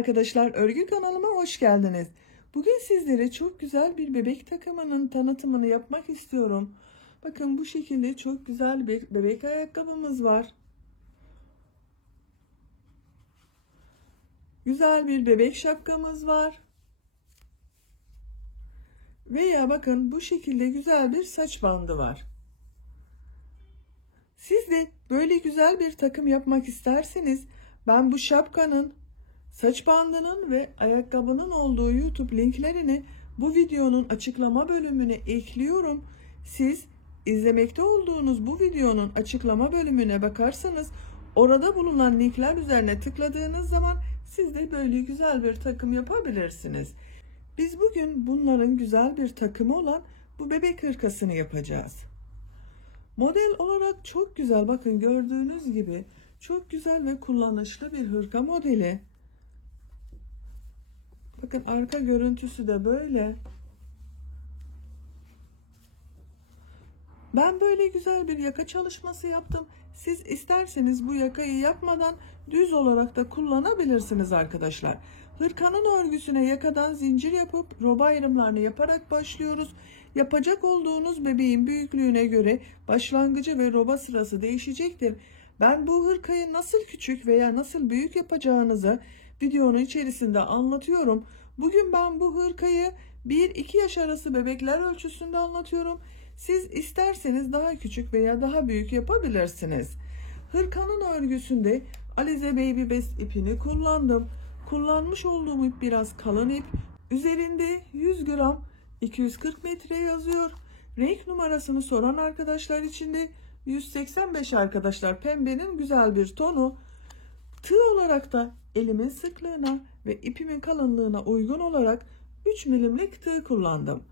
arkadaşlar, örgü kanalıma hoş geldiniz. Bugün sizlere çok güzel bir bebek takımının tanıtımını yapmak istiyorum. Bakın bu şekilde çok güzel bir bebek ayakkabımız var. Güzel bir bebek şapkamız var. Veya bakın bu şekilde güzel bir saç bandı var. Siz de böyle güzel bir takım yapmak isterseniz ben bu şapkanın, saç bandının ve ayakkabının olduğu YouTube linklerini bu videonun açıklama bölümüne ekliyorum. Siz izlemekte olduğunuz bu videonun açıklama bölümüne bakarsanız orada bulunan linkler üzerine tıkladığınız zaman siz de böyle güzel bir takım yapabilirsiniz. Biz bugün bunların güzel bir takımı olan bu bebek hırkasını yapacağız. Model olarak çok güzel, bakın gördüğünüz gibi çok güzel ve kullanışlı bir hırka modeli. Bakın arka görüntüsü de böyle. Ben böyle güzel bir yaka çalışması yaptım. Siz isterseniz bu yakayı yapmadan düz olarak da kullanabilirsiniz arkadaşlar. Hırkanın örgüsüne yakadan zincir yapıp roba ayrımlarını yaparak başlıyoruz. Yapacak olduğunuz bebeğin büyüklüğüne göre başlangıcı ve roba sırası değişecektir. Ben bu hırkayı nasıl küçük veya nasıl büyük yapacağınızı videonun içerisinde anlatıyorum. Bugün ben bu hırkayı 1-2 yaş arası bebekler ölçüsünde anlatıyorum. Siz isterseniz daha küçük veya daha büyük yapabilirsiniz. Hırkanın örgüsünde Alize Baby Best ipini kullandım. Kullanmış olduğum ip biraz kalın ip. Üzerinde 100 gram 240 metre yazıyor. Renk numarasını soran arkadaşlar için de 185 arkadaşlar, pembenin güzel bir tonu. Tığ olarak da elimin sıklığına ve ipimin kalınlığına uygun olarak 3 milimlik tığ kullandım.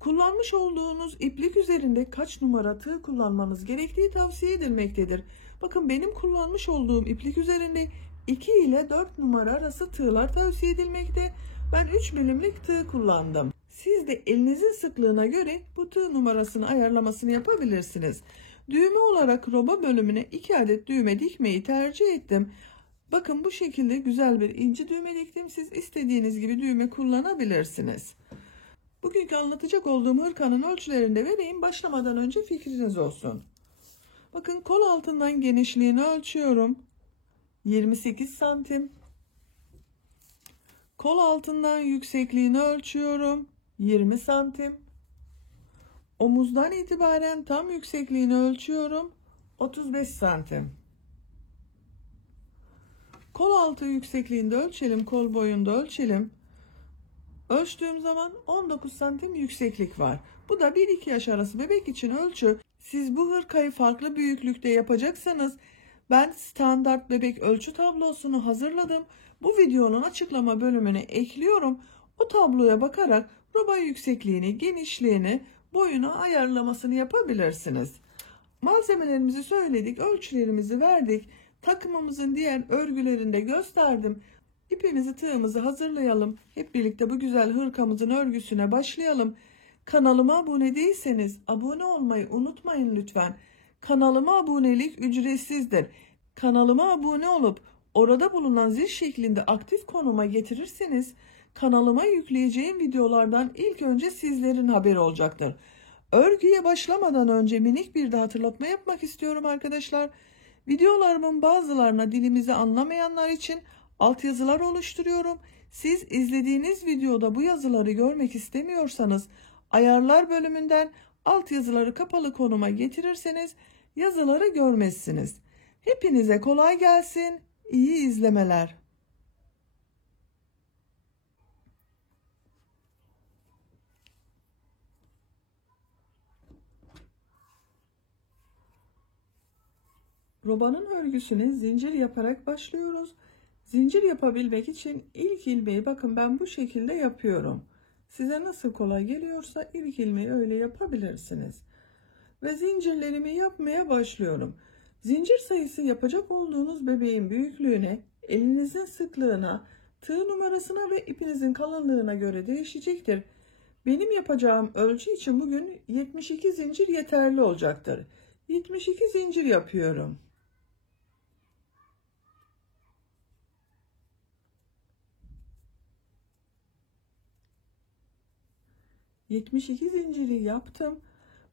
Kullanmış olduğunuz iplik üzerinde kaç numara tığ kullanmanız gerektiği tavsiye edilmektedir. Bakın benim kullanmış olduğum iplik üzerinde 2 ile 4 numara arası tığlar tavsiye edilmekte. Ben 3 milimlik tığ kullandım. Siz de elinizin sıklığına göre bu tığ numarasını ayarlamasını yapabilirsiniz. Düğme olarak roba bölümüne 2 adet düğme dikmeyi tercih ettim. Bakın bu şekilde güzel bir inci düğme diktim. Siz istediğiniz gibi düğme kullanabilirsiniz. Bugünkü anlatacak olduğum hırkanın ölçülerini de vereyim. Başlamadan önce fikriniz olsun. Bakın kol altından genişliğini ölçüyorum. 28 santim. Kol altından yüksekliğini ölçüyorum. 20 santim. Omuzdan itibaren tam yüksekliğini ölçüyorum. 35 santim. Kol altı yüksekliğinde ölçelim. Kol boyunda ölçelim. Ölçtüğüm zaman 19 santim yükseklik var. Bu da 1-2 yaş arası bebek için ölçü. Siz bu hırkayı farklı büyüklükte yapacaksanız ben standart bebek ölçü tablosunu hazırladım. Bu videonun açıklama bölümüne ekliyorum. O tabloya bakarak roba yüksekliğini, genişliğini, boyunu ayarlamasını yapabilirsiniz. Malzemelerimizi söyledik, ölçülerimizi verdik. Takımımızın diğer örgülerinde gösterdim. İpimizi, tığımızı hazırlayalım. Hep birlikte bu güzel hırkamızın örgüsüne başlayalım. Kanalıma abone değilseniz abone olmayı unutmayın lütfen. Kanalıma abonelik ücretsizdir. Kanalıma abone olup orada bulunan zil şeklinde aktif konuma getirirseniz kanalıma yükleyeceğim videolardan ilk önce sizlerin haberi olacaktır. Örgüye başlamadan önce minik bir de hatırlatma yapmak istiyorum arkadaşlar. Videolarımın bazılarına dilimizi anlamayanlar için altyazılar oluşturuyorum. Siz izlediğiniz videoda bu yazıları görmek istemiyorsanız ayarlar bölümünden altyazıları kapalı konuma getirirseniz yazıları görmezsiniz. Hepinize kolay gelsin, iyi izlemeler. Robanın örgüsüne zincir yaparak başlıyoruz. Zincir yapabilmek için ilk ilmeği bakın ben bu şekilde yapıyorum. Size nasıl kolay geliyorsa ilk ilmeği öyle yapabilirsiniz. Ve zincirlerimi yapmaya başlıyorum. Zincir sayısı yapacak olduğunuz bebeğin büyüklüğüne, elinizin sıklığına, tığ numarasına ve ipinizin kalınlığına göre değişecektir. Benim yapacağım ölçü için bugün 72 zincir yeterli olacaktır. 72 zincir yapıyorum. 72 zinciri yaptım.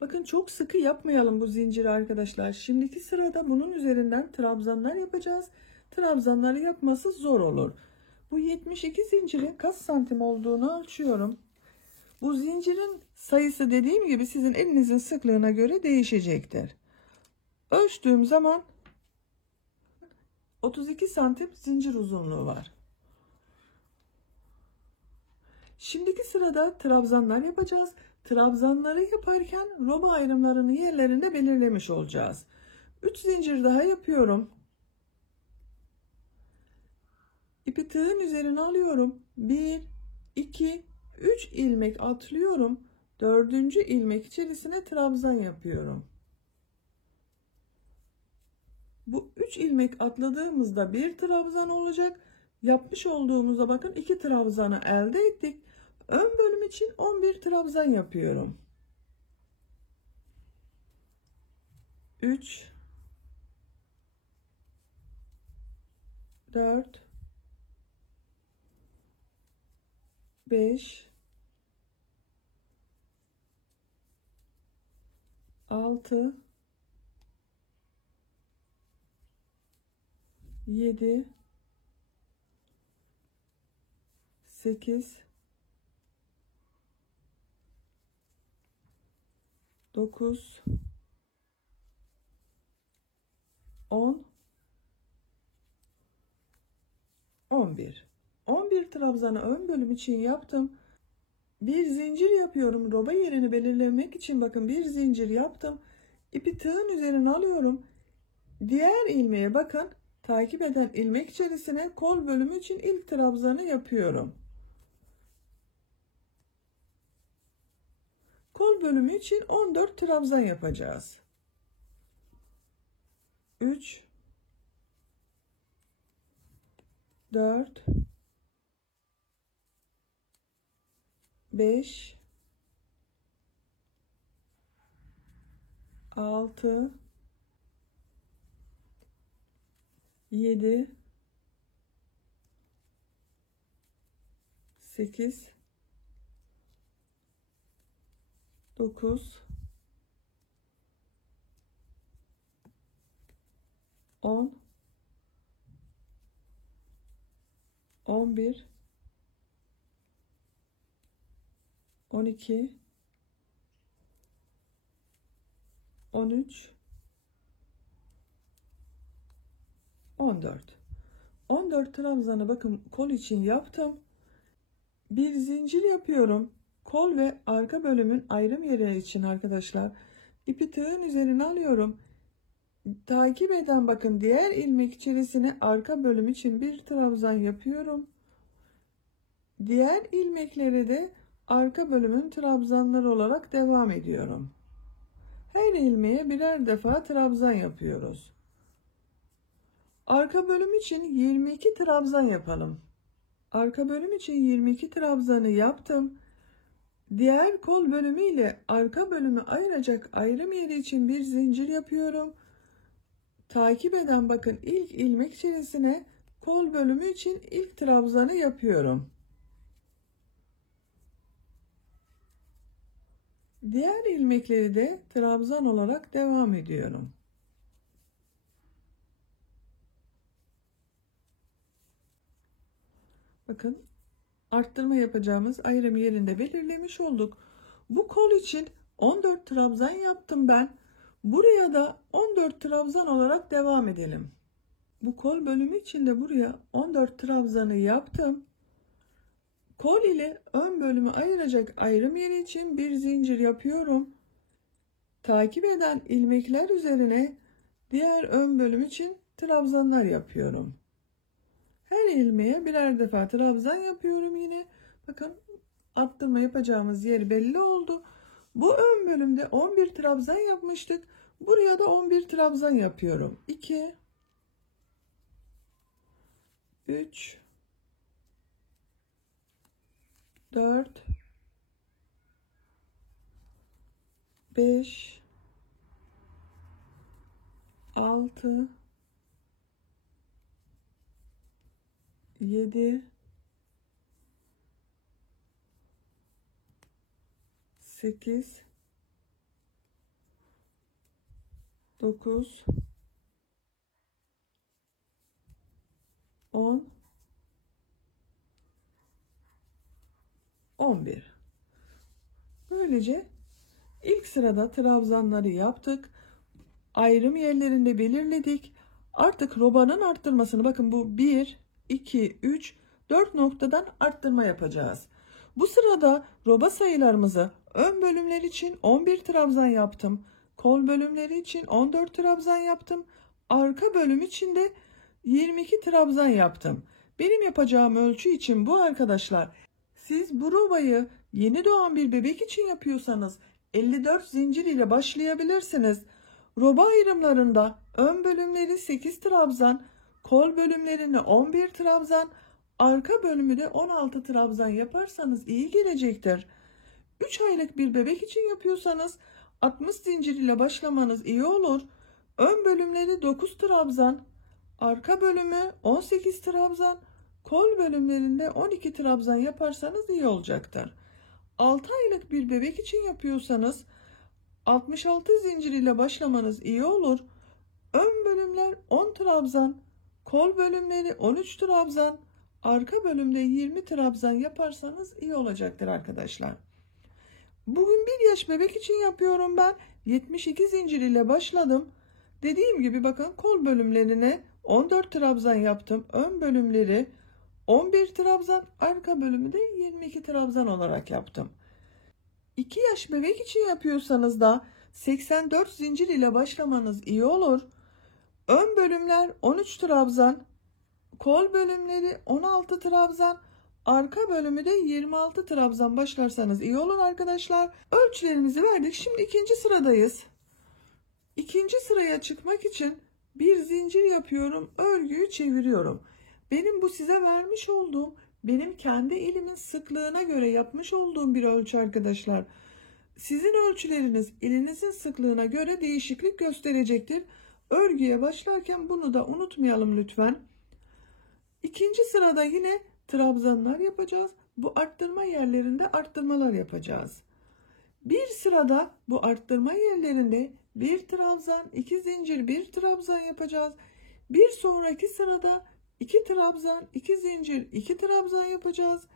Bakın çok sıkı yapmayalım bu zinciri arkadaşlar. Şimdiki sırada bunun üzerinden trabzanlar yapacağız. Trabzanları yapması zor olur. Bu 72 zincirin kaç santim olduğunu ölçüyorum. Bu zincirin sayısı dediğim gibi sizin elinizin sıklığına göre değişecektir. Ölçtüğüm zaman 32 santim zincir uzunluğu var. Şimdiki sırada trabzanlar yapacağız. Trabzanları yaparken roba ayrımlarını yerlerinde belirlemiş olacağız. 3 zincir daha yapıyorum. İpi tığın üzerine alıyorum. 1, 2, 3 ilmek atlıyorum. 4. ilmek içerisine trabzan yapıyorum. Bu 3 ilmek atladığımızda bir trabzan olacak. Yapmış olduğumuzda bakın 2 trabzanı elde ettik. Ön bölüm için 11 trabzan yapıyorum. 3 4 5 6 7 8 9 10 11 trabzanı ön bölüm için yaptım. Bir zincir yapıyorum. Roba yerini belirlemek için bakın bir zincir yaptım. İpi tığın üzerine alıyorum. Diğer ilmeğe bakın. Takip eden ilmek içerisine kol bölümü için ilk trabzanı yapıyorum. Kol bölümü için 14 trabzan yapacağız. 3 4 5 6 7 8 9 10 11 12 13 14 trabzanı bakın kol için yaptım. Bir zincir yapıyorum. Kol ve arka bölümün ayrım yeri için arkadaşlar. İpi tığın üzerine alıyorum. Takip eden bakın diğer ilmek içerisine arka bölüm için bir trabzan yapıyorum. Diğer ilmekleri de arka bölümün trabzanları olarak devam ediyorum. Her ilmeğe birer defa trabzan yapıyoruz. Arka bölüm için 22 trabzan yapalım. Arka bölüm için 22 trabzanı yaptım. Diğer kol bölümü ile arka bölümü ayıracak ayrım yeri için bir zincir yapıyorum. Takip eden bakın ilk ilmek içerisine kol bölümü için ilk trabzanı yapıyorum. Diğer ilmekleri de trabzan olarak devam ediyorum. Bakın arttırma yapacağımız ayrım yerinde belirlemiş olduk. Bu kol için 14 trabzan yaptım ben. Buraya da 14 trabzan olarak devam edelim. Bu kol bölümü için de buraya 14 trabzanı yaptım. Kol ile ön bölümü ayıracak ayrım yeri için bir zincir yapıyorum. Takip eden ilmekler üzerine diğer ön bölüm için trabzanlar yapıyorum. Her ilmeğe birer defa trabzan yapıyorum yine. Bakın arttırma yapacağımız yer belli oldu. Bu ön bölümde 11 trabzan yapmıştık. Buraya da 11 trabzan yapıyorum. 2 3 4 5 6 7 8, 9, 10, 11. Böylece ilk sırada trabzanları yaptık. Ayrım yerlerinde belirledik. Artık robanın arttırmasını, bakın bu 1, 2, 3, 4 noktadan arttırma yapacağız. Bu sırada roba sayılarımızı ön bölümler için 11 trabzan yaptım. Kol bölümleri için 14 trabzan yaptım. Arka bölüm için de 22 trabzan yaptım. Benim yapacağım ölçü için bu arkadaşlar. Siz bu robayı yeni doğan bir bebek için yapıyorsanız 54 zincir ile başlayabilirsiniz. Roba ayrımlarında ön bölümleri 8 trabzan, kol bölümlerini 11 trabzan, arka bölümü de 16 trabzan yaparsanız iyi gelecektir. 3 aylık bir bebek için yapıyorsanız 60 zincir ile başlamanız iyi olur. Ön bölümleri 9 trabzan, arka bölümü 18 trabzan, kol bölümlerinde 12 trabzan yaparsanız iyi olacaktır. 6 aylık bir bebek için yapıyorsanız 66 zincir ile başlamanız iyi olur. Ön bölümler 10 trabzan, kol bölümleri 13 trabzan, arka bölümde 20 trabzan yaparsanız iyi olacaktır arkadaşlar. Bugün 1 yaş bebek için yapıyorum ben. 72 zincir ile başladım. Dediğim gibi bakın, kol bölümlerine 14 trabzan yaptım. Ön bölümleri 11 trabzan, arka bölümü de 22 trabzan olarak yaptım. 2 yaş bebek için yapıyorsanız da 84 zincir ile başlamanız iyi olur. Ön bölümler 13 trabzan, kol bölümleri 16 trabzan, arka bölümü de 26 trabzan başlarsanız iyi olur arkadaşlar. Ölçülerimizi verdik. Şimdi ikinci sıradayız. İkinci sıraya çıkmak için bir zincir yapıyorum, örgüyü çeviriyorum. Benim bu size vermiş olduğum, benim kendi elimin sıklığına göre yapmış olduğum bir ölçü arkadaşlar. Sizin ölçüleriniz elinizin sıklığına göre değişiklik gösterecektir. Örgüye başlarken bunu da unutmayalım lütfen. İkinci sırada yine trabzanlar yapacağız. Bu arttırma yerlerinde arttırmalar yapacağız. Bir sırada bu arttırma yerlerinde bir trabzan, 2 zincir, bir trabzan yapacağız. Bir sonraki sırada 2 trabzan, 2 zincir, 2 trabzan yapacağız.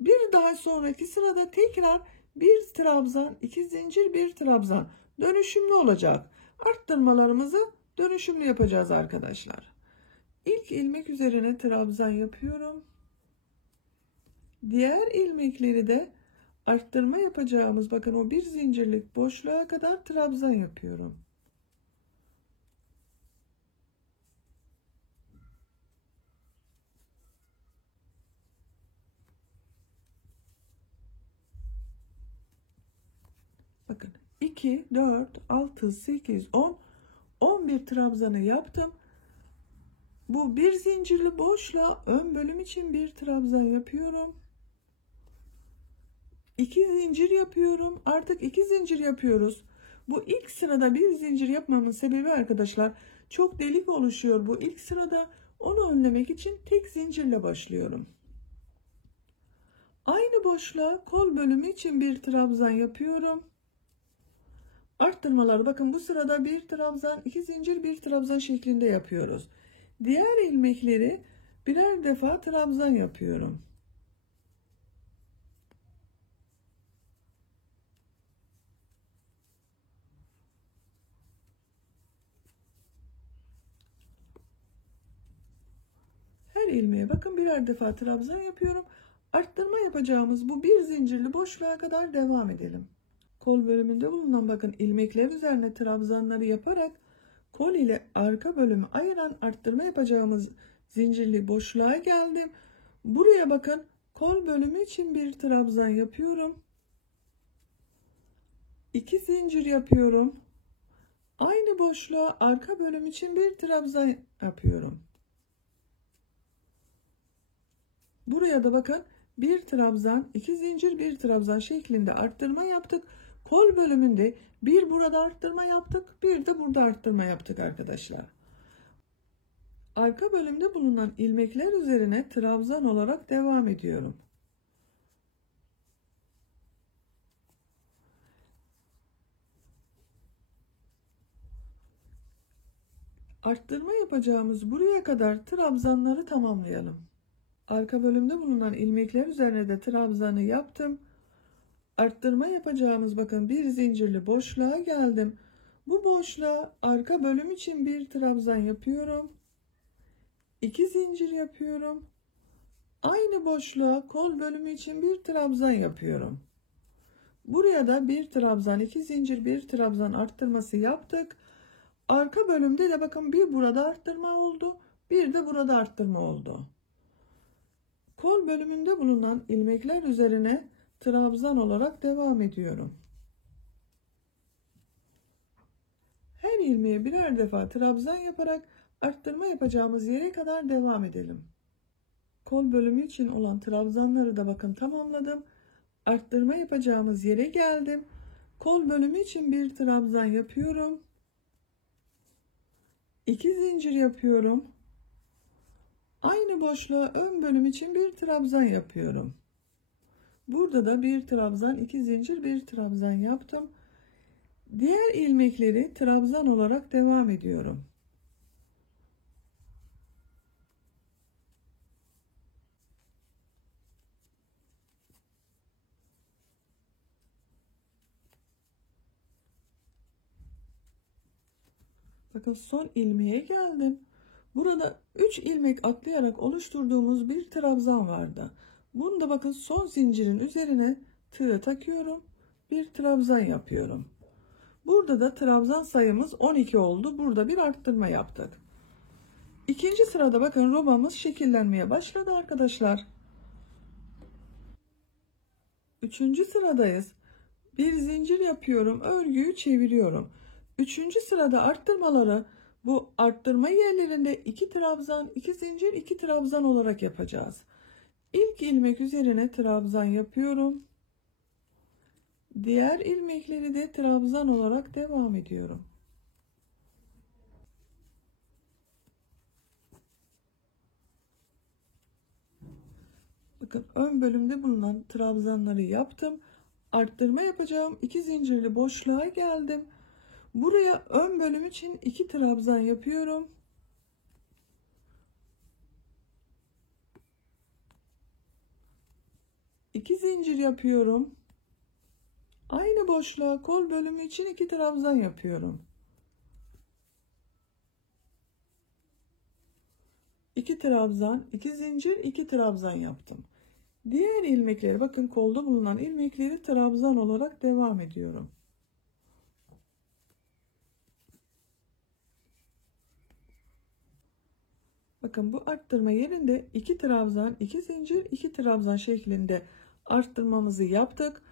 Bir daha sonraki sırada tekrar 1 trabzan, 2 zincir, 1 trabzan dönüşümlü olacak. Arttırmalarımızı dönüşümlü yapacağız arkadaşlar. İlk ilmek üzerine trabzan yapıyorum. Diğer ilmekleri de arttırma yapacağımız, bakın o bir zincirlik boşluğa kadar trabzan yapıyorum. Bakın 2, 4, 6, 8, 10, 11 trabzanı yaptım. Bu bir zincirli boşluğa ön bölüm için bir trabzan yapıyorum. 2 zincir yapıyorum. Artık 2 zincir yapıyoruz. Bu ilk sırada bir zincir yapmamın sebebi arkadaşlar, çok delik oluşuyor bu ilk sırada. Onu önlemek için tek zincirle başlıyorum. Aynı boşluğa kol bölümü için bir trabzan yapıyorum. Arttırmaları bakın bu sırada bir trabzan, 2 zincir, bir trabzan şeklinde yapıyoruz. Diğer ilmekleri birer defa trabzan yapıyorum. Her ilmeğe bakın birer defa trabzan yapıyorum. Arttırma yapacağımız bu bir zincirli boşluğa kadar devam edelim. Kol bölümünde bulunan bakın ilmekler üzerine trabzanları yaparak kol ile arka bölümü ayıran arttırma yapacağımız zincirli boşluğa geldim. Buraya bakın, kol bölümü için bir trabzan yapıyorum. 2 zincir yapıyorum. Aynı boşluğa arka bölüm için bir trabzan yapıyorum. Buraya da bakın bir trabzan, 2 zincir, bir trabzan şeklinde arttırma yaptık. Kol bölümünde bir burada arttırma yaptık, bir de burada arttırma yaptık arkadaşlar. Arka bölümde bulunan ilmekler üzerine trabzan olarak devam ediyorum. Arttırma yapacağımız buraya kadar trabzanları tamamlayalım. Arka bölümde bulunan ilmekler üzerine de trabzanı yaptım. Arttırma yapacağımız bakın bir zincirli boşluğa geldim. Bu boşluğa arka bölüm için bir trabzan yapıyorum. 2 zincir yapıyorum. Aynı boşluğa kol bölümü için bir trabzan yapıyorum. Buraya da bir trabzan, 2 zincir, bir trabzan arttırması yaptık. Arka bölümde de bakın bir burada arttırma oldu, bir de burada arttırma oldu. Kol bölümünde bulunan ilmekler üzerine trabzan olarak devam ediyorum. Her ilmeğe birer defa trabzan yaparak arttırma yapacağımız yere kadar devam edelim. Kol bölümü için olan trabzanları da bakın tamamladım. Arttırma yapacağımız yere geldim. Kol bölümü için bir trabzan yapıyorum. 2 zincir yapıyorum. Aynı boşluğa ön bölüm için bir trabzan yapıyorum. Burada da bir trabzan, 2 zincir, bir trabzan yaptım. Diğer ilmekleri trabzan olarak devam ediyorum. Bakın son ilmeğe geldim. Burada 3 ilmek atlayarak oluşturduğumuz bir trabzan vardı. Bunu da bakın son zincirin üzerine tığ takıyorum. Bir trabzan yapıyorum. Burada da trabzan sayımız 12 oldu. Burada bir arttırma yaptık. İkinci sırada bakın robamız şekillenmeye başladı arkadaşlar. Üçüncü sıradayız. Bir zincir yapıyorum. Örgüyü çeviriyorum. Üçüncü sırada arttırmaları bu arttırma yerlerinde 2 trabzan, 2 zincir, 2 trabzan olarak yapacağız. İlk ilmek üzerine trabzan yapıyorum. Diğer ilmekleri de trabzan olarak devam ediyorum. Bakın ön bölümde bulunan trabzanları yaptım. Arttırma yapacağım 2 zincirli boşluğa geldim. Buraya ön bölüm için 2 trabzan yapıyorum. İki zincir yapıyorum. Aynı boşluğa kol bölümü için 2 trabzan yapıyorum. 2 trabzan, 2 zincir, 2 trabzan yaptım. Diğer ilmekleri bakın kolda bulunan ilmekleri trabzan olarak devam ediyorum. Bakın bu arttırma yerinde 2 trabzan, 2 zincir, 2 trabzan şeklinde arttırmamızı yaptık.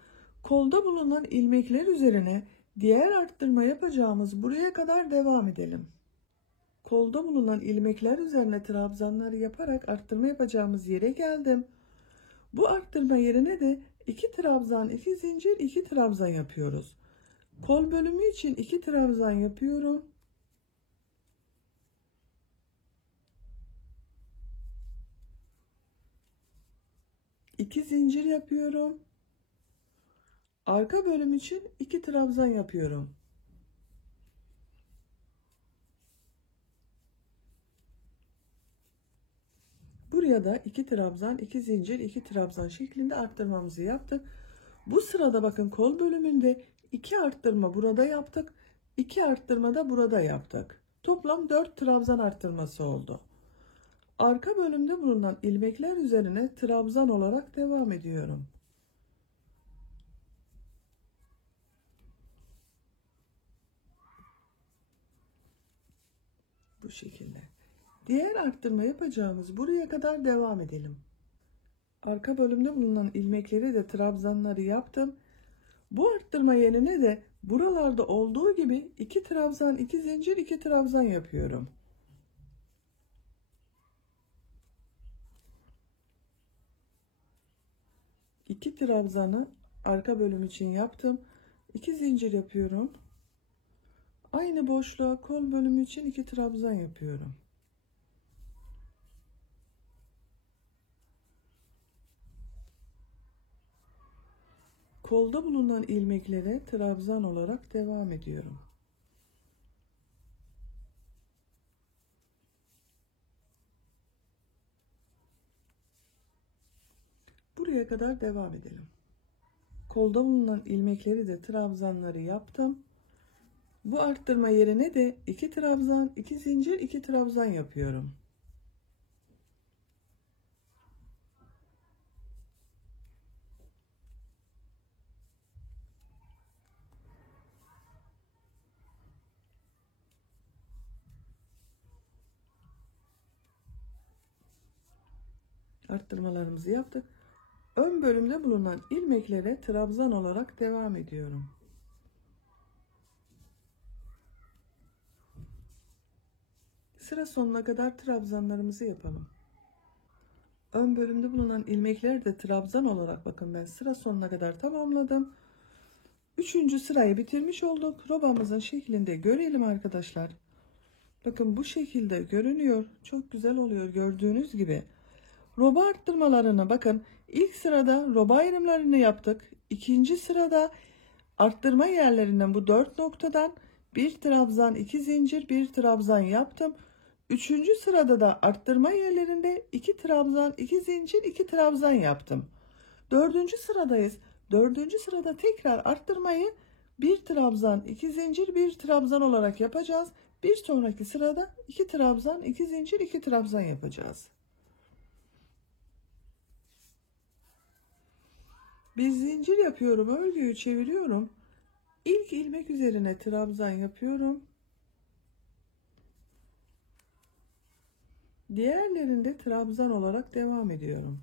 Kolda bulunan ilmekler üzerine diğer arttırma yapacağımız buraya kadar devam edelim. Kolda bulunan ilmekler üzerine trabzanları yaparak arttırma yapacağımız yere geldim. Bu arttırma yerine de 2 trabzan, 2 zincir, 2 trabzan yapıyoruz. Kol bölümü için 2 trabzan yapıyorum. 2 zincir yapıyorum. Arka bölüm için 2 trabzan yapıyorum. Buraya da 2 trabzan, 2 zincir, 2 trabzan şeklinde arttırmamızı yaptık. Bu sırada bakın kol bölümünde 2 arttırma burada yaptık. 2 arttırma da burada yaptık. Toplam 4 trabzan arttırması oldu. Arka bölümde bulunan ilmekler üzerine trabzan olarak devam ediyorum. Bu şekilde. Diğer arttırma yapacağımız buraya kadar devam edelim. Arka bölümde bulunan ilmekleri de trabzanları yaptım. Bu arttırma yerine de buralarda olduğu gibi 2 trabzan, 2 zincir, 2 trabzan yapıyorum. İki trabzanı arka bölüm için yaptım. 2 zincir yapıyorum. Aynı boşluğa kol bölümü için 2 trabzan yapıyorum. Kolda bulunan ilmeklere trabzan olarak devam ediyorum. buraya kadar devam edelim. Kolda bulunan ilmekleri de trabzanları yaptım. Bu arttırma yerine de 2 trabzan, 2 zincir, 2 trabzan yapıyorum. Arttırmalarımızı yaptık. Ön bölümde bulunan ilmeklere trabzan olarak devam ediyorum. Sıra sonuna kadar trabzanlarımızı yapalım. Ön bölümde bulunan ilmekleri de trabzan olarak bakın ben sıra sonuna kadar tamamladım. 3. sırayı bitirmiş olduk. Robamızın şeklinde görelim arkadaşlar. Bakın bu şekilde görünüyor. Çok güzel oluyor gördüğünüz gibi. Roba arttırmalarını bakın ilk sırada roba ayrımlarını yaptık. İkinci sırada arttırma yerlerinden bu 4 noktadan bir trabzan, 2 zincir, bir trabzan yaptım. Üçüncü sırada da arttırma yerlerinde 2 trabzan, 2 zincir, 2 trabzan yaptım. Dördüncü sıradayız. Dördüncü sırada tekrar arttırmayı bir trabzan, 2 zincir, bir trabzan olarak yapacağız. Bir sonraki sırada 2 trabzan, 2 zincir, 2 trabzan yapacağız. Bir zincir yapıyorum, örgüyü çeviriyorum. İlk ilmek üzerine trabzan yapıyorum. Diğerlerinde trabzan olarak devam ediyorum.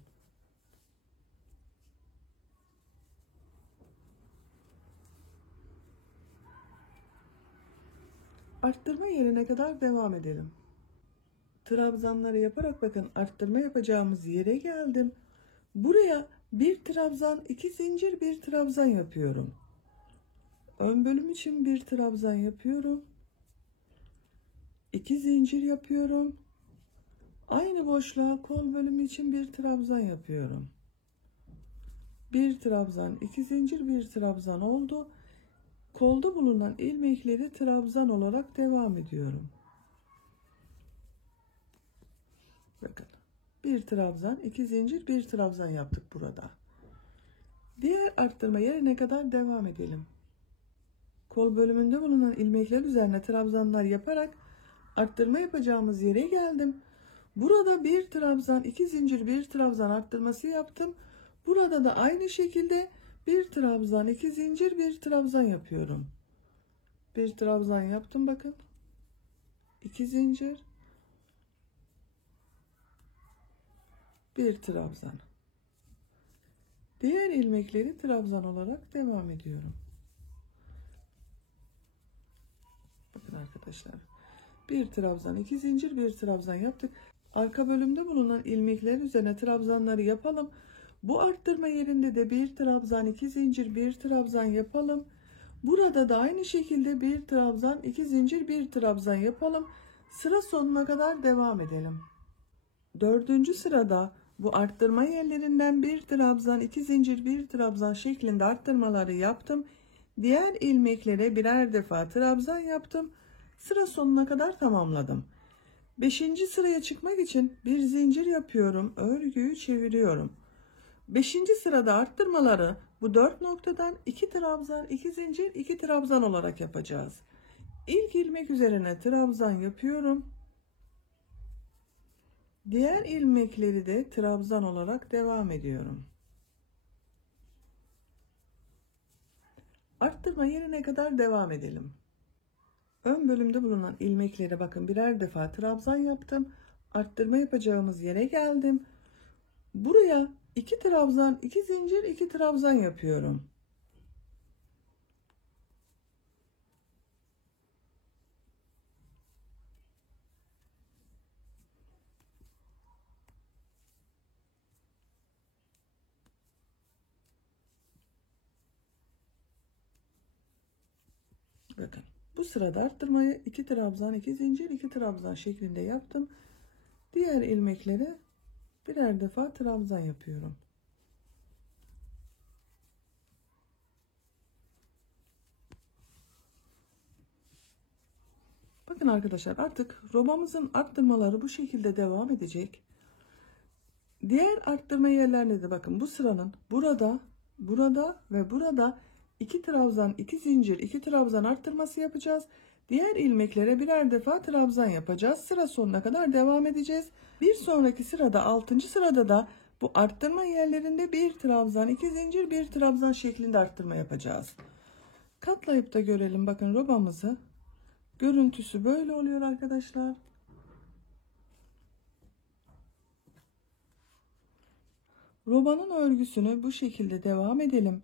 Arttırma yerine kadar devam edelim. Trabzanları yaparak bakın arttırma yapacağımız yere geldim. Buraya bir trabzan, 2 zincir, bir trabzan yapıyorum. Ön bölüm için bir trabzan yapıyorum. 2 zincir yapıyorum. Aynı boşluğa kol bölümü için bir trabzan yapıyorum. Bir trabzan, 2 zincir, bir trabzan oldu. Kolda bulunan ilmekleri trabzan olarak devam ediyorum. Bakın. Bir trabzan, 2 zincir, bir trabzan yaptık burada. Diğer arttırma yerine kadar devam edelim. Kol bölümünde bulunan ilmekler üzerine trabzanlar yaparak arttırma yapacağımız yere geldim. Burada bir trabzan, 2 zincir, bir trabzan arttırması yaptım. Burada da aynı şekilde bir trabzan, 2 zincir, bir trabzan yapıyorum. Bir trabzan yaptım bakın. 2 zincir, bir trabzan. Diğer ilmekleri trabzan olarak devam ediyorum. Bakın arkadaşlar. Bir trabzan, 2 zincir, bir trabzan yaptık. Arka bölümde bulunan ilmekler üzerine trabzanları yapalım. Bu arttırma yerinde de bir trabzan, 2 zincir, bir trabzan yapalım. Burada da aynı şekilde bir trabzan, 2 zincir, bir trabzan yapalım. Sıra sonuna kadar devam edelim. Dördüncü sırada bu arttırma yerlerinden bir trabzan, 2 zincir, bir trabzan şeklinde arttırmaları yaptım. Diğer ilmeklere birer defa trabzan yaptım. Sıra sonuna kadar tamamladım. 5. sıraya çıkmak için bir zincir yapıyorum. Örgüyü çeviriyorum. 5. sırada arttırmaları bu 4 noktadan 2 trabzan, 2 zincir, 2 trabzan olarak yapacağız. İlk ilmek üzerine trabzan yapıyorum. Diğer ilmekleri de trabzan olarak devam ediyorum. Arttırma yerine kadar devam edelim. Ön bölümde bulunan ilmeklere bakın birer defa trabzan yaptım. Arttırma yapacağımız yere geldim. Buraya 2 trabzan, 2 zincir, 2 trabzan yapıyorum. Bakın bu sırada arttırmayı 2 trabzan, 2 zincir, 2 trabzan şeklinde yaptım. Diğer ilmeklere birer defa trabzan yapıyorum. Bakın arkadaşlar artık robamızın arttırmaları bu şekilde devam edecek. Diğer arttırma yerlerine de bakın, bu sıranın burada, burada ve burada 2 trabzan, 2 zincir, 2 trabzan arttırması yapacağız. Diğer ilmeklere birer defa trabzan yapacağız. Sıra sonuna kadar devam edeceğiz. Bir sonraki sırada, 6. sırada da bu arttırma yerlerinde 1 trabzan, 2 zincir, 1 trabzan şeklinde arttırma yapacağız. Katlayıp da görelim. Bakın robamızı. Görüntüsü böyle oluyor arkadaşlar. Robanın örgüsünü bu şekilde devam edelim.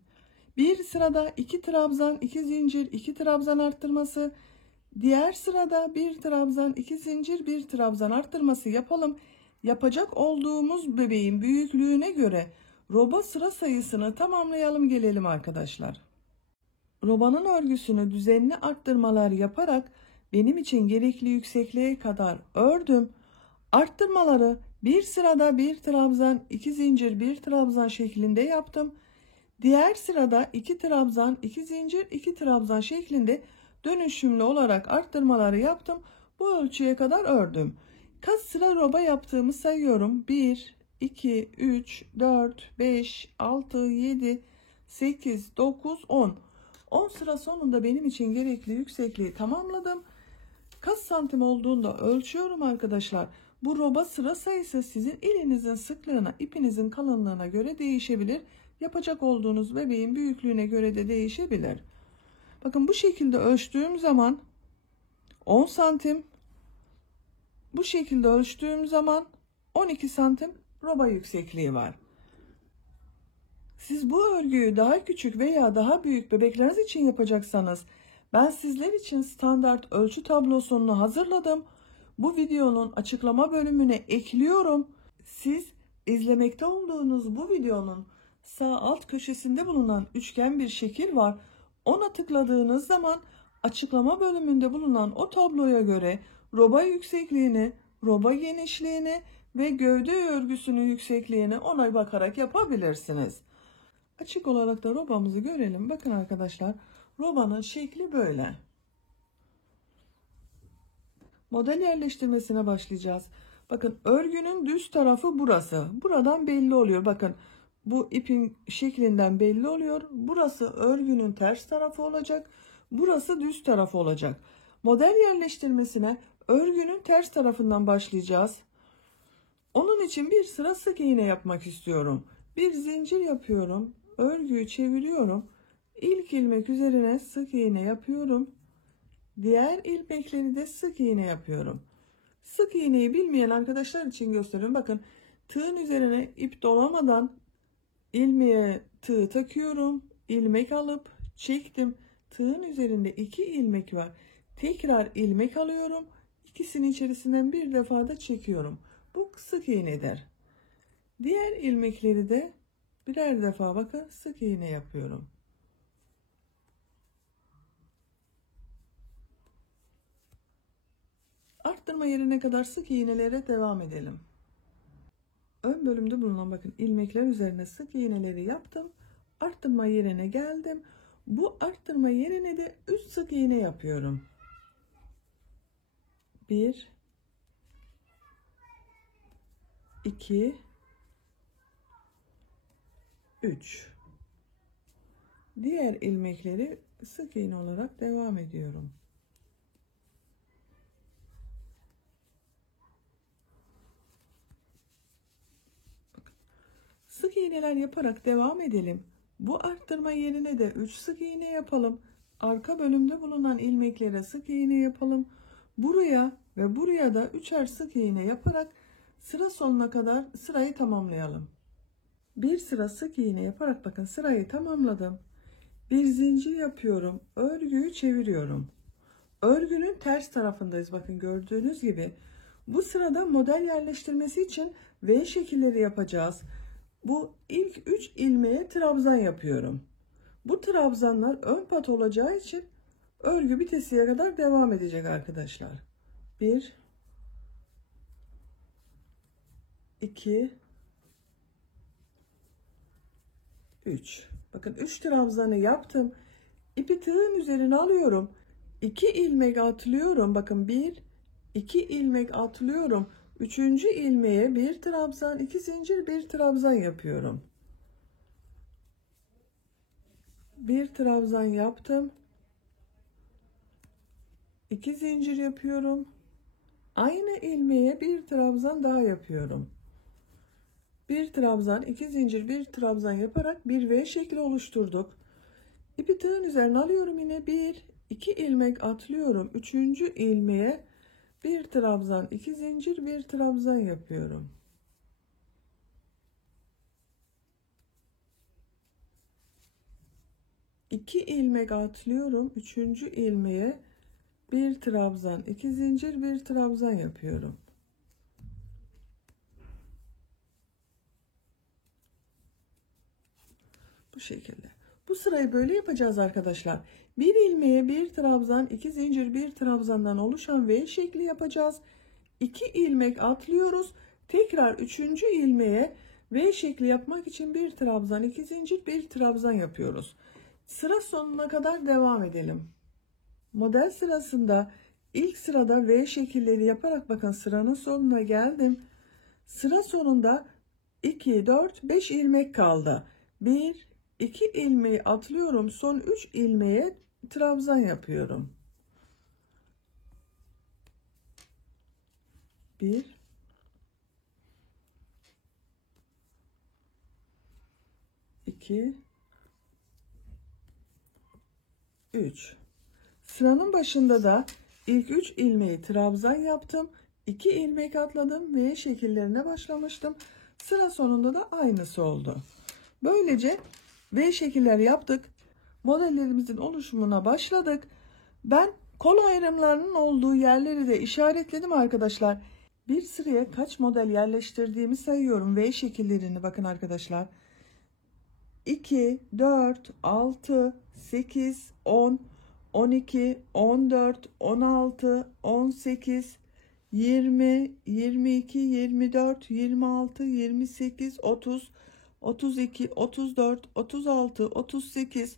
Bir sırada 2 trabzan, 2 zincir, 2 trabzan arttırması. Diğer sırada 1 trabzan, 2 zincir, 1 trabzan arttırması yapalım. Yapacak olduğumuz bebeğin büyüklüğüne göre roba sıra sayısını tamamlayalım gelelim arkadaşlar. Robanın örgüsünü düzenli arttırmalar yaparak benim için gerekli yüksekliğe kadar ördüm. Arttırmaları bir sırada 1 trabzan, 2 zincir, 1 trabzan şeklinde yaptım. Diğer sırada 2 trabzan, 2 zincir, 2 trabzan şeklinde dönüşümlü olarak arttırmaları yaptım. Bu ölçüye kadar ördüm. Kaç sıra roba yaptığımı sayıyorum. 1, 2, 3, 4, 5, 6, 7, 8, 9, 10. 10 sıra sonunda benim için gerekli yüksekliği tamamladım. Kaç santim olduğunu da ölçüyorum arkadaşlar. Bu roba sıra sayısı sizin elinizin sıklığına, ipinizin kalınlığına göre değişebilir. Yapacak olduğunuz bebeğin büyüklüğüne göre de değişebilir. Bakın bu şekilde ölçtüğüm zaman 10 santim, bu şekilde ölçtüğüm zaman 12 santim roba yüksekliği var. Siz bu örgüyü daha küçük veya daha büyük bebekleriniz için yapacaksanız ben sizler için standart ölçü tablosunu hazırladım. Bu videonun açıklama bölümüne ekliyorum. Siz izlemekte olduğunuz bu videonun sağ alt köşesinde bulunan üçgen bir şekil var. Ona tıkladığınız zaman açıklama bölümünde bulunan o tabloya göre roba yüksekliğini, roba genişliğini ve gövde örgüsünün yüksekliğini ona bakarak yapabilirsiniz. Açık olarak da robamızı görelim. Bakın arkadaşlar, robanın şekli böyle. Model yerleştirmesine başlayacağız. Bakın örgünün düz tarafı burası. Buradan belli oluyor. Bakın bu ipin şeklinden belli oluyor. Burası örgünün ters tarafı olacak. Burası düz tarafı olacak. Model yerleştirmesine örgünün ters tarafından başlayacağız. Onun için bir sıra sık iğne yapmak istiyorum. Bir zincir yapıyorum. Örgüyü çeviriyorum. İlk ilmek üzerine sık iğne yapıyorum. Diğer ilmekleri de sık iğne yapıyorum. Sık iğneyi bilmeyen arkadaşlar için gösteriyorum. Bakın tığın üzerine ip dolamadan ilmeğe tığ takıyorum. İlmek alıp çektim. Tığın üzerinde 2 ilmek var. Tekrar ilmek alıyorum. İkisinin içerisinden bir defa da çekiyorum. Bu sık iğnedir. Diğer ilmekleri de birer defa bakın sık iğne yapıyorum. Arttırma yerine kadar sık iğnelere devam edelim. Ön bölümde bulunan bakın ilmekler üzerine sık iğneleri yaptım. Arttırma yerine geldim. Bu arttırma yerine de 3 sık iğne yapıyorum. 1 2 3. Diğer ilmekleri sık iğne olarak devam ediyorum. Sık iğneler yaparak devam edelim. Bu arttırma yerine de 3 sık iğne yapalım. Arka bölümde bulunan ilmeklere sık iğne yapalım. Buraya ve buraya da 3'er sık iğne yaparak sıra sonuna kadar sırayı tamamlayalım. Bir sıra sık iğne yaparak bakın sırayı tamamladım. Bir zincir yapıyorum. Örgüyü çeviriyorum. Örgünün ters tarafındayız. Bakın gördüğünüz gibi. Bu sırada model yerleştirmesi için V şekilleri yapacağız. Bu ilk 3 ilmeğe trabzan yapıyorum. Bu trabzanlar ön pat olacağı için örgü bitesiye kadar devam edecek arkadaşlar. 1 2 3. Bakın 3 trabzanı yaptım. İpi tığın üzerine alıyorum. 2 ilmek atlıyorum. Bakın 1 2 ilmek atlıyorum. Üçüncü ilmeğe bir trabzan, 2 zincir, bir trabzan yapıyorum. Bir trabzan yaptım. 2 zincir yapıyorum. Aynı ilmeğe bir trabzan daha yapıyorum. Bir trabzan, 2 zincir, bir trabzan yaparak bir V şekli oluşturduk. İpi tığın üzerine alıyorum, yine 1 2 ilmek atlıyorum. Üçüncü ilmeğe bir trabzan, 2 zincir, bir trabzan yapıyorum. İki ilmek atlıyorum. Üçüncü ilmeğe bir trabzan, 2 zincir, bir trabzan yapıyorum. Bu şekilde. Bu sırayı böyle yapacağız arkadaşlar. Bir ilmeğe bir trabzan, 2 zincir, bir trabzandan oluşan V şekli yapacağız. 2 ilmek atlıyoruz. Tekrar üçüncü ilmeğe V şekli yapmak için bir trabzan, 2 zincir, bir trabzan yapıyoruz. Sıra sonuna kadar devam edelim. Model sırasında ilk sırada V şekilleri yaparak bakın sıranın sonuna geldim. Sıra sonunda 2, 4, 5 ilmek kaldı. 1, 2 ilmeği atlıyorum. Son 3 ilmeğe trabzan yapıyorum. 1, 2, 3. Sıranın başında da ilk 3 ilmeği trabzan yaptım. 2 ilmek atladım ve şekillerine başlamıştım. Sıra sonunda da aynısı oldu. Böylece V şekiller yaptık. Modellerimizin oluşumuna başladık. Ben kol ayrımlarının olduğu yerleri de işaretledim arkadaşlar. Bir sıraya kaç model yerleştirdiğimi sayıyorum. V şekillerini bakın arkadaşlar. 2, 4, 6, 8, 10, 12, 14, 16, 18, 20, 22, 24, 26, 28, 30, 32, 34, 36, 38,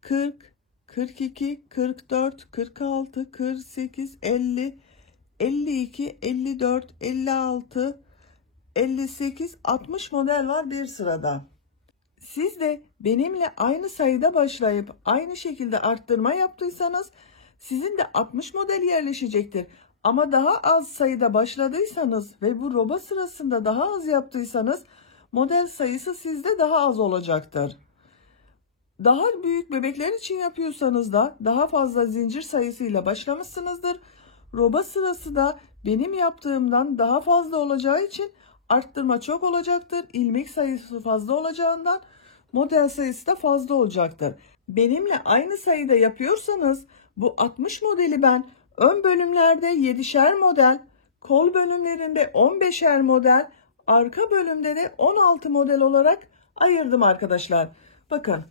40, 42, 44, 46, 48, 50, 52, 54, 56, 58, 60 model var bir sırada. Siz de benimle aynı sayıda başlayıp aynı şekilde arttırma yaptıysanız sizin de 60 model yerleşecektir. Ama daha az sayıda başladıysanız ve bu roba sırasında daha az yaptıysanız model sayısı sizde daha az olacaktır. Daha büyük bebekler için yapıyorsanız da daha fazla zincir sayısıyla başlamışsınızdır. Roba sırası da benim yaptığımdan daha fazla olacağı için arttırma çok olacaktır. İlmek sayısı fazla olacağından model sayısı da fazla olacaktır. Benimle aynı sayıda yapıyorsanız bu 60 modeli ben ön bölümlerde 7'şer model, kol bölümlerinde 15'er model, arka bölümde de 16 model olarak ayırdım arkadaşlar. Bakın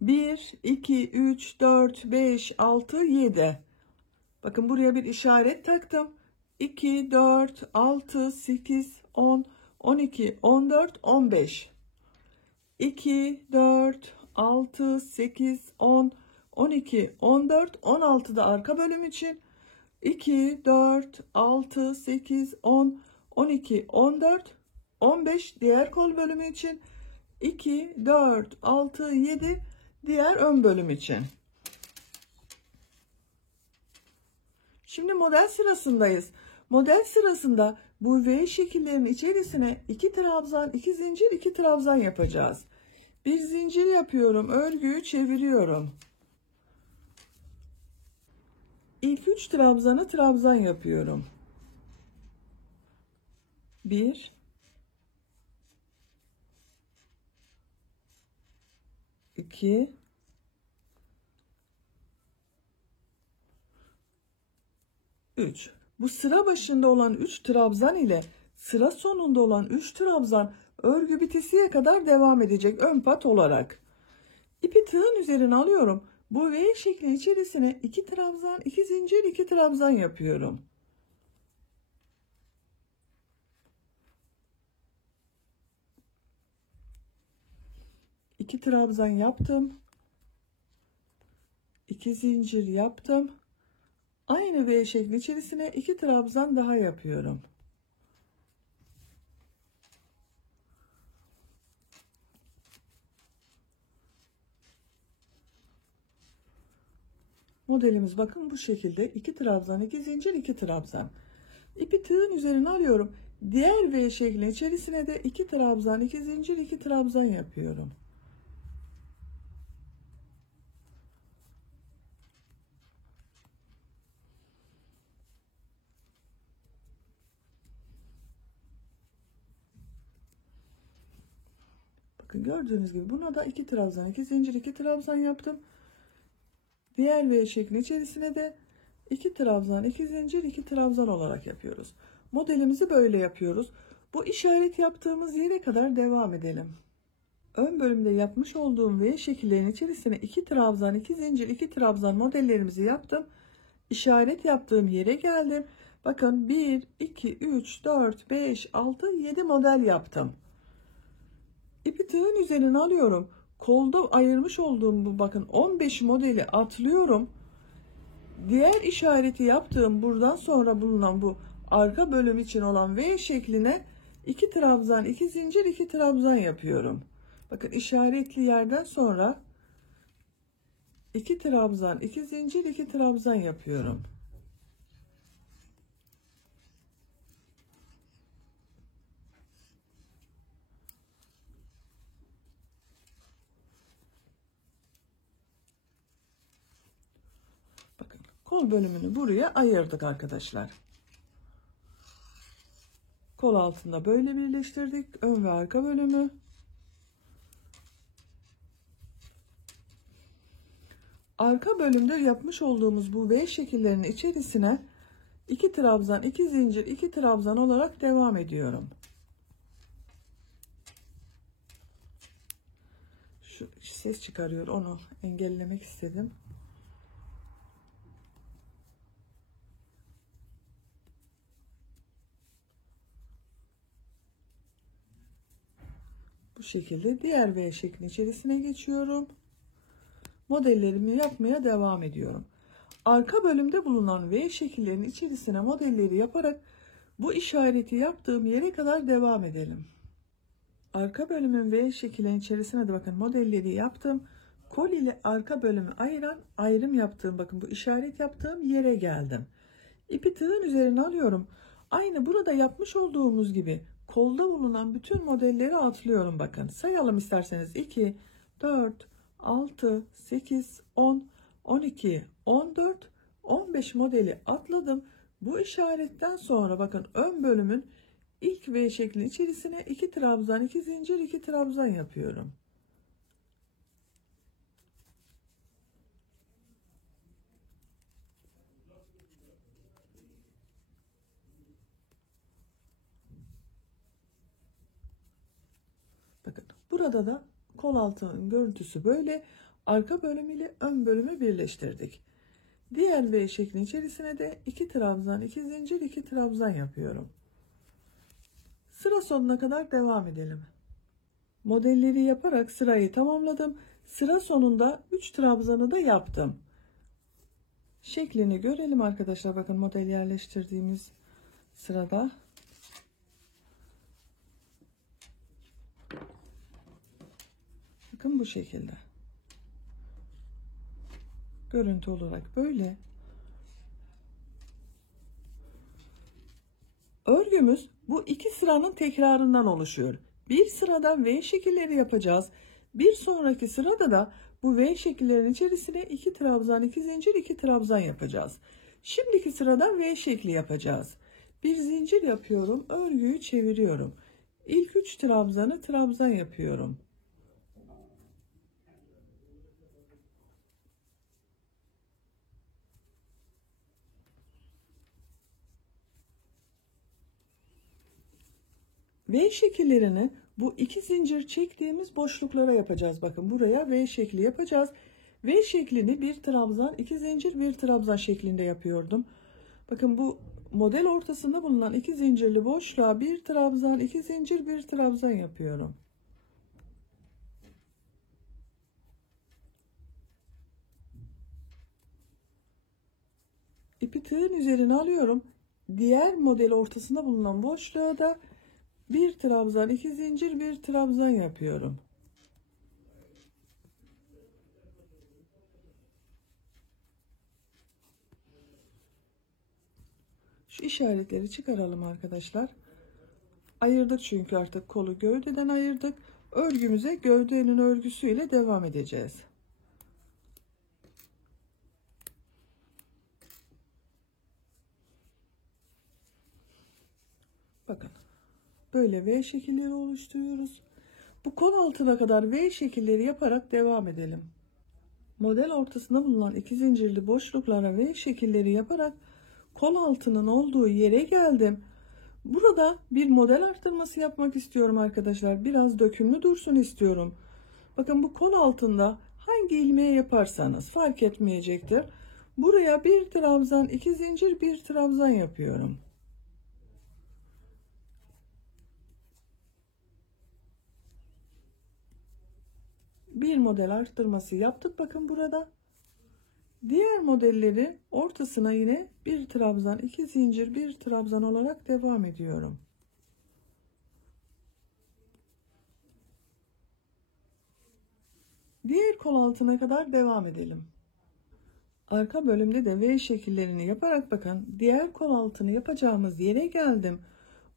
1, 2, 3, 4, 5, 6, 7. Bakın buraya bir işaret taktım. 2, 4, 6, 8, 10, 12, 14, 15. 2, 4, 6, 8, 10, 12, 14, 16 da arka bölüm için. 2, 4, 6, 8, 10, 12, 14, 15 diğer kol bölümü için. 2, 4, 6, 7 diğer ön bölüm için. Şimdi model sırasındayız. Model sırasında bu V şekillerinin içerisine 2 trabzan, 2 zincir, 2 trabzan yapacağız. Bir zincir yapıyorum, örgüyü çeviriyorum. İlk 3 trabzanı trabzan yapıyorum. 1, 2, 3. Bu sıra başında olan 3 trabzan ile sıra sonunda olan 3 trabzan örgü bitesiye kadar devam edecek ön pat olarak. İpi tığın üzerine alıyorum. Bu V şekli içerisine 2 trabzan, 2 zincir, 2 trabzan yapıyorum. İki trabzan yaptım. 2 zincir yaptım. Aynı V şekli içerisine 2 trabzan daha yapıyorum. Modelimiz bakın bu şekilde. 2 trabzan, 2 zincir, 2 trabzan. İpi tığın üzerine alıyorum. Diğer V şeklinin içerisine de 2 trabzan, 2 zincir, 2 trabzan yapıyorum. Bakın gördüğünüz gibi buna da 2 trabzan, 2 zincir, 2 trabzan yaptım. Diğer V şeklinin içerisine de 2 trabzan, 2 zincir, 2 trabzan olarak yapıyoruz. Modelimizi böyle yapıyoruz. Bu işaret yaptığımız yere kadar devam edelim. Ön bölümde yapmış olduğum V şekillerinin içerisine 2 trabzan, 2 zincir, 2 trabzan modellerimizi yaptım. İşaret yaptığım yere geldim. Bakın 1, 2, 3, 4, 5, 6, 7 model yaptım. İpi tığın üzerine alıyorum. Kolda ayırmış olduğum bu bakın 15 modeli atlıyorum. Diğer işareti yaptığım buradan sonra bulunan bu arka bölüm için olan V şekline 2 trabzan, 2 zincir, 2 trabzan yapıyorum. Bakın işaretli yerden sonra 2 trabzan, 2 zincir, 2 trabzan yapıyorum. Bakın kol bölümünü buraya ayırdık arkadaşlar. Kol altında böyle birleştirdik. Ön ve arka bölümü. Arka bölümde yapmış olduğumuz bu V şekillerinin içerisine 2 trabzan, 2 zincir, 2 trabzan olarak devam ediyorum. Şu ses çıkarıyor, onu engellemek istedim. Bu şekilde diğer V şeklinin içerisine geçiyorum. Modellerimi yapmaya devam ediyorum. Arka bölümde bulunan V şekillerinin içerisine modelleri yaparak bu işareti yaptığım yere kadar devam edelim. Arka bölümün V şeklinin içerisine de bakın modelleri yaptım. Kol ile arka bölümü ayıran ayrım yaptığım bakın bu işaret yaptığım yere geldim. İpi tığın üzerine alıyorum. Aynı burada yapmış olduğumuz gibi kolda bulunan bütün modelleri atlıyorum bakın. Sayalım isterseniz 2, 4, 6, 8, 10, 12, 14, 15 modeli atladım. Bu işaretten sonra bakın ön bölümün ilk V şeklinin içerisine 2 trabzan, 2 zincir, 2 trabzan yapıyorum. Bakın burada da kol altının görüntüsü böyle. Arka bölüm ile ön bölümü birleştirdik. Diğer V şeklinin içerisine de 2 trabzan, 2 zincir, 2 trabzan yapıyorum. Sıra sonuna kadar devam edelim. Modelleri yaparak sırayı tamamladım. Sıra sonunda 3 trabzanı da yaptım. Şeklini görelim arkadaşlar. Bakın model yerleştirdiğimiz sırada. Bakın bu şekilde. Görüntü olarak böyle. Örgümüz bu iki sıranın tekrarından oluşuyor. Bir sırada V şekilleri yapacağız. Bir sonraki sırada da bu V şekillerin içerisine 2 trabzan, 2 zincir, 2 trabzan yapacağız. Şimdiki sırada V şekli yapacağız. Bir zincir yapıyorum, örgüyü çeviriyorum. İlk 3 trabzanı trabzan yapıyorum. V şekillerini bu iki zincir çektiğimiz boşluklara yapacağız. Bakın buraya V şekli yapacağız. V şeklini bir trabzan, iki zincir, bir trabzan şeklinde yapıyordum. Bakın bu model ortasında bulunan iki zincirli boşluğa bir trabzan, iki zincir, bir trabzan yapıyorum. İpi tığın üzerine alıyorum. Diğer model ortasında bulunan boşluğa da bir trabzan, iki zincir, bir trabzan yapıyorum. Şu işaretleri çıkaralım arkadaşlar. Ayırdık çünkü artık kolu gövdeden ayırdık. Örgümüze gövdenin örgüsüyle devam edeceğiz. Bakın böyle V şekilleri oluşturuyoruz. Bu kol altına kadar V şekilleri yaparak devam edelim. Model ortasında bulunan iki zincirli boşluklara V şekilleri yaparak kol altının olduğu yere geldim. Burada bir model arttırması yapmak istiyorum arkadaşlar. Biraz dökümlü dursun istiyorum. Bakın bu kol altında hangi ilmeği yaparsanız fark etmeyecektir. Buraya bir trabzan, iki zincir, bir trabzan yapıyorum. Bir model arttırması yaptık bakın burada. Diğer modelleri ortasına yine bir trabzan, iki zincir, bir trabzan olarak devam ediyorum. Diğer kol altına kadar devam edelim. Arka bölümde de V şekillerini yaparak bakın diğer kol altını yapacağımız yere geldim.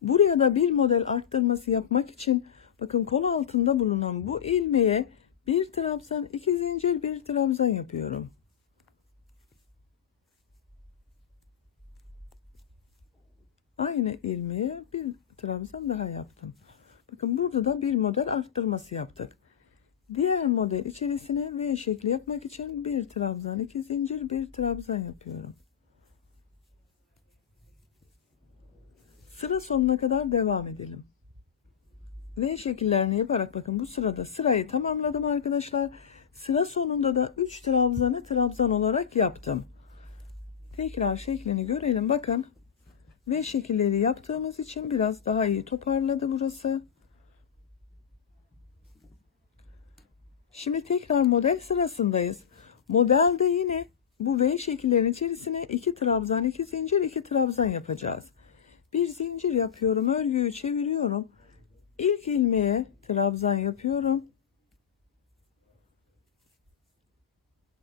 Buraya da bir model arttırması yapmak için bakın kol altında bulunan bu ilmeğe bir trabzan, iki zincir, bir trabzan yapıyorum. Aynı ilmeğe bir trabzan daha yaptım. Bakın burada da bir model arttırması yaptık. Diğer model içerisine V şekli yapmak için bir trabzan, iki zincir, bir trabzan yapıyorum. Sıra sonuna kadar devam edelim. V şekillerini yaparak bakın bu sırada sırayı tamamladım arkadaşlar. Sıra sonunda da 3 trabzanı trabzan olarak yaptım. Tekrar şeklini görelim. Bakın V şekilleri yaptığımız için biraz daha iyi toparladı burası. Şimdi tekrar model sırasındayız. Modelde yine bu V şekillerin içerisine 2 trabzan, 2 zincir, 2 trabzan yapacağız. Bir zincir yapıyorum, örgüyü çeviriyorum. İlk ilmeğe trabzan yapıyorum.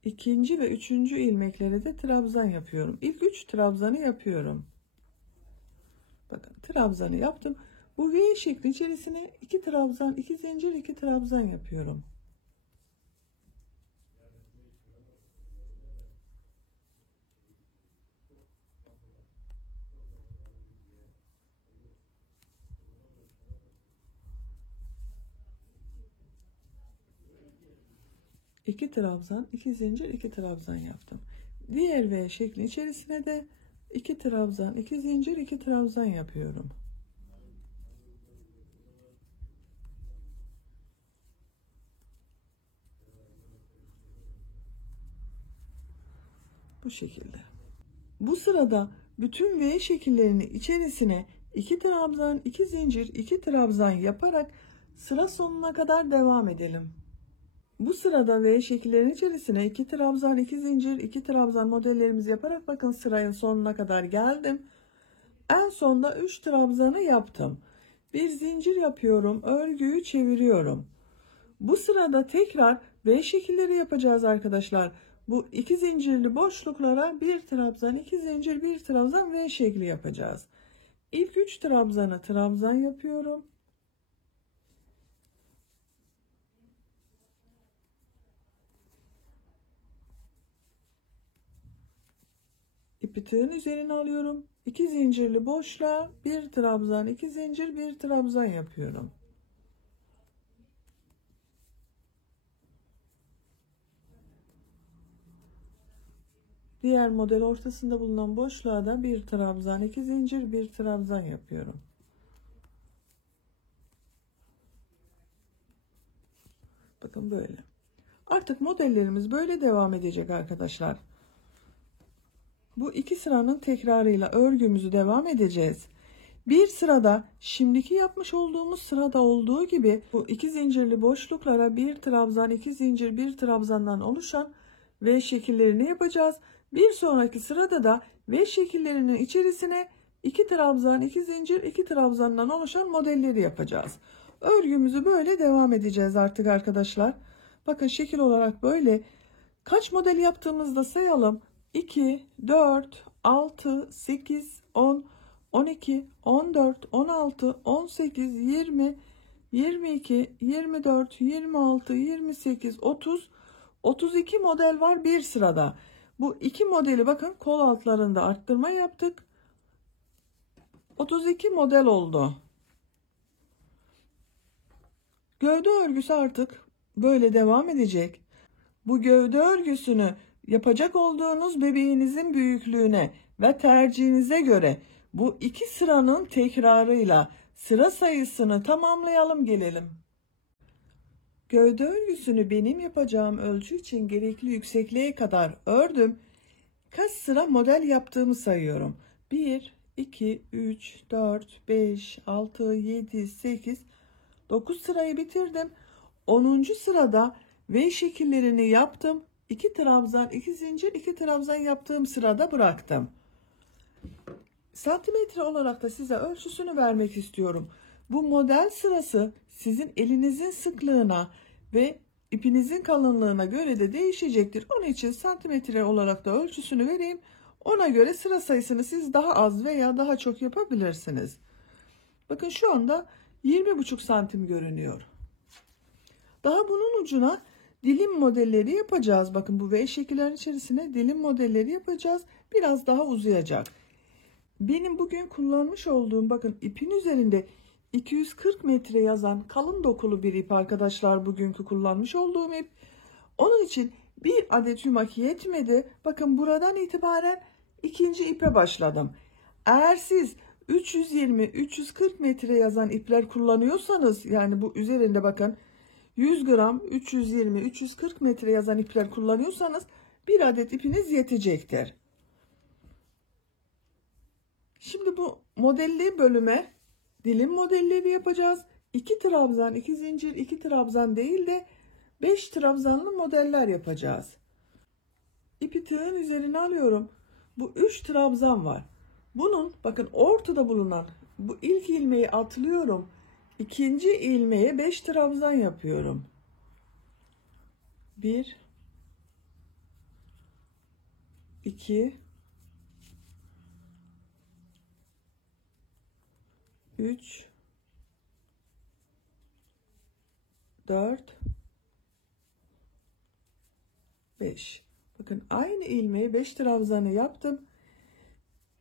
İkinci ve üçüncü ilmeklere de trabzan yapıyorum. İlk 3 trabzanı yapıyorum. Bakın trabzanı yaptım. Bu V şekli içerisine 2 trabzan, 2 zincir, 2 trabzan yapıyorum. İki trabzan, iki zincir, iki trabzan yaptım. Diğer V şekli içerisine de 2 trabzan, 2 zincir, 2 trabzan yapıyorum. Bu şekilde. Bu sırada bütün V şekillerini içerisine 2 trabzan, 2 zincir, 2 trabzan yaparak sıra sonuna kadar devam edelim. Bu sırada V şekillerin içerisine 2 trabzan, 2 zincir, 2 trabzan modellerimizi yaparak bakın sırayın sonuna kadar geldim. En sonda 3 trabzanı yaptım. Bir zincir yapıyorum, örgüyü çeviriyorum. Bu sırada tekrar V şekilleri yapacağız arkadaşlar. Bu iki zincirli boşluklara bir trabzan, iki zincir, bir trabzan V şekli yapacağız. İlk 3 trabzana trabzan yapıyorum. İpi tığın üzerine alıyorum. 2 zincirli boşluğa bir trabzan, 2 zincir, bir trabzan yapıyorum. Diğer model ortasında bulunan boşluğa da bir trabzan, 2 zincir, bir trabzan yapıyorum. Bakın böyle. Artık modellerimiz böyle devam edecek arkadaşlar. Bu iki sıranın tekrarıyla örgümüzü devam edeceğiz. Bir sırada şimdiki yapmış olduğumuz sırada olduğu gibi bu iki zincirli boşluklara bir trabzan, iki zincir, bir trabzandan oluşan V şekillerini yapacağız. Bir sonraki sırada da V şekillerinin içerisine 2 trabzan, 2 zincir, 2 trabzandan oluşan modelleri yapacağız. Örgümüzü böyle devam edeceğiz artık arkadaşlar. Bakın şekil olarak böyle. Kaç model yaptığımızda sayalım. 2, 4, 6, 8, 10, 12, 14, 16, 18, 20, 22, 24, 26, 28, 30, 32 model var bir sırada. Bu iki modeli bakın kol altlarında arttırma yaptık. 32 model oldu. Gövde örgüsü artık böyle devam edecek. Bu gövde örgüsünü yapacak olduğunuz bebeğinizin büyüklüğüne ve tercihinize göre bu iki sıranın tekrarıyla sıra sayısını tamamlayalım gelelim. Gövde örgüsünü benim yapacağım ölçü için gerekli yüksekliğe kadar ördüm. Kaç sıra model yaptığımı sayıyorum. 1, 2, 3, 4, 5, 6, 7, 8, 9 sırayı bitirdim. 10. sırada V şekillerini yaptım. 2 trabzan, 2 zincir, 2 trabzan yaptığım sırada bıraktım. Santimetre olarak da size ölçüsünü vermek istiyorum. Bu model sırası sizin elinizin sıklığına ve ipinizin kalınlığına göre de değişecektir. Onun için santimetre olarak da ölçüsünü vereyim. Ona göre sıra sayısını siz daha az veya daha çok yapabilirsiniz. Bakın şu anda 20,5 santim görünüyor. Daha bunun ucuna dilim modelleri yapacağız. Bakın bu V şekillerin içerisine dilim modelleri yapacağız. Biraz daha uzayacak. Benim bugün kullanmış olduğum bakın ipin üzerinde 240 metre yazan kalın dokulu bir ip arkadaşlar, bugünkü kullanmış olduğum ip. Onun için bir adet yumak yetmedi. Bakın buradan itibaren ikinci ipe başladım. Eğer siz 320-340 metre yazan ipler kullanıyorsanız, yani bu üzerinde bakın 100 gram 320-340 metre yazan ipler kullanıyorsanız bir adet ipiniz yetecektir. Şimdi bu modelli bölüme dilim modelleri yapacağız. 2 trabzan, 2 zincir, 2 trabzan değil de 5 trabzanlı modeller yapacağız. İpi tığın üzerine alıyorum. Bu 3 trabzan var. Bunun bakın ortada bulunan bu ilk ilmeği atlıyorum. İkinci ilmeğe 5 trabzan yapıyorum. 1 2 3 4 5. Bakın aynı ilmeği 5 trabzanı yaptım.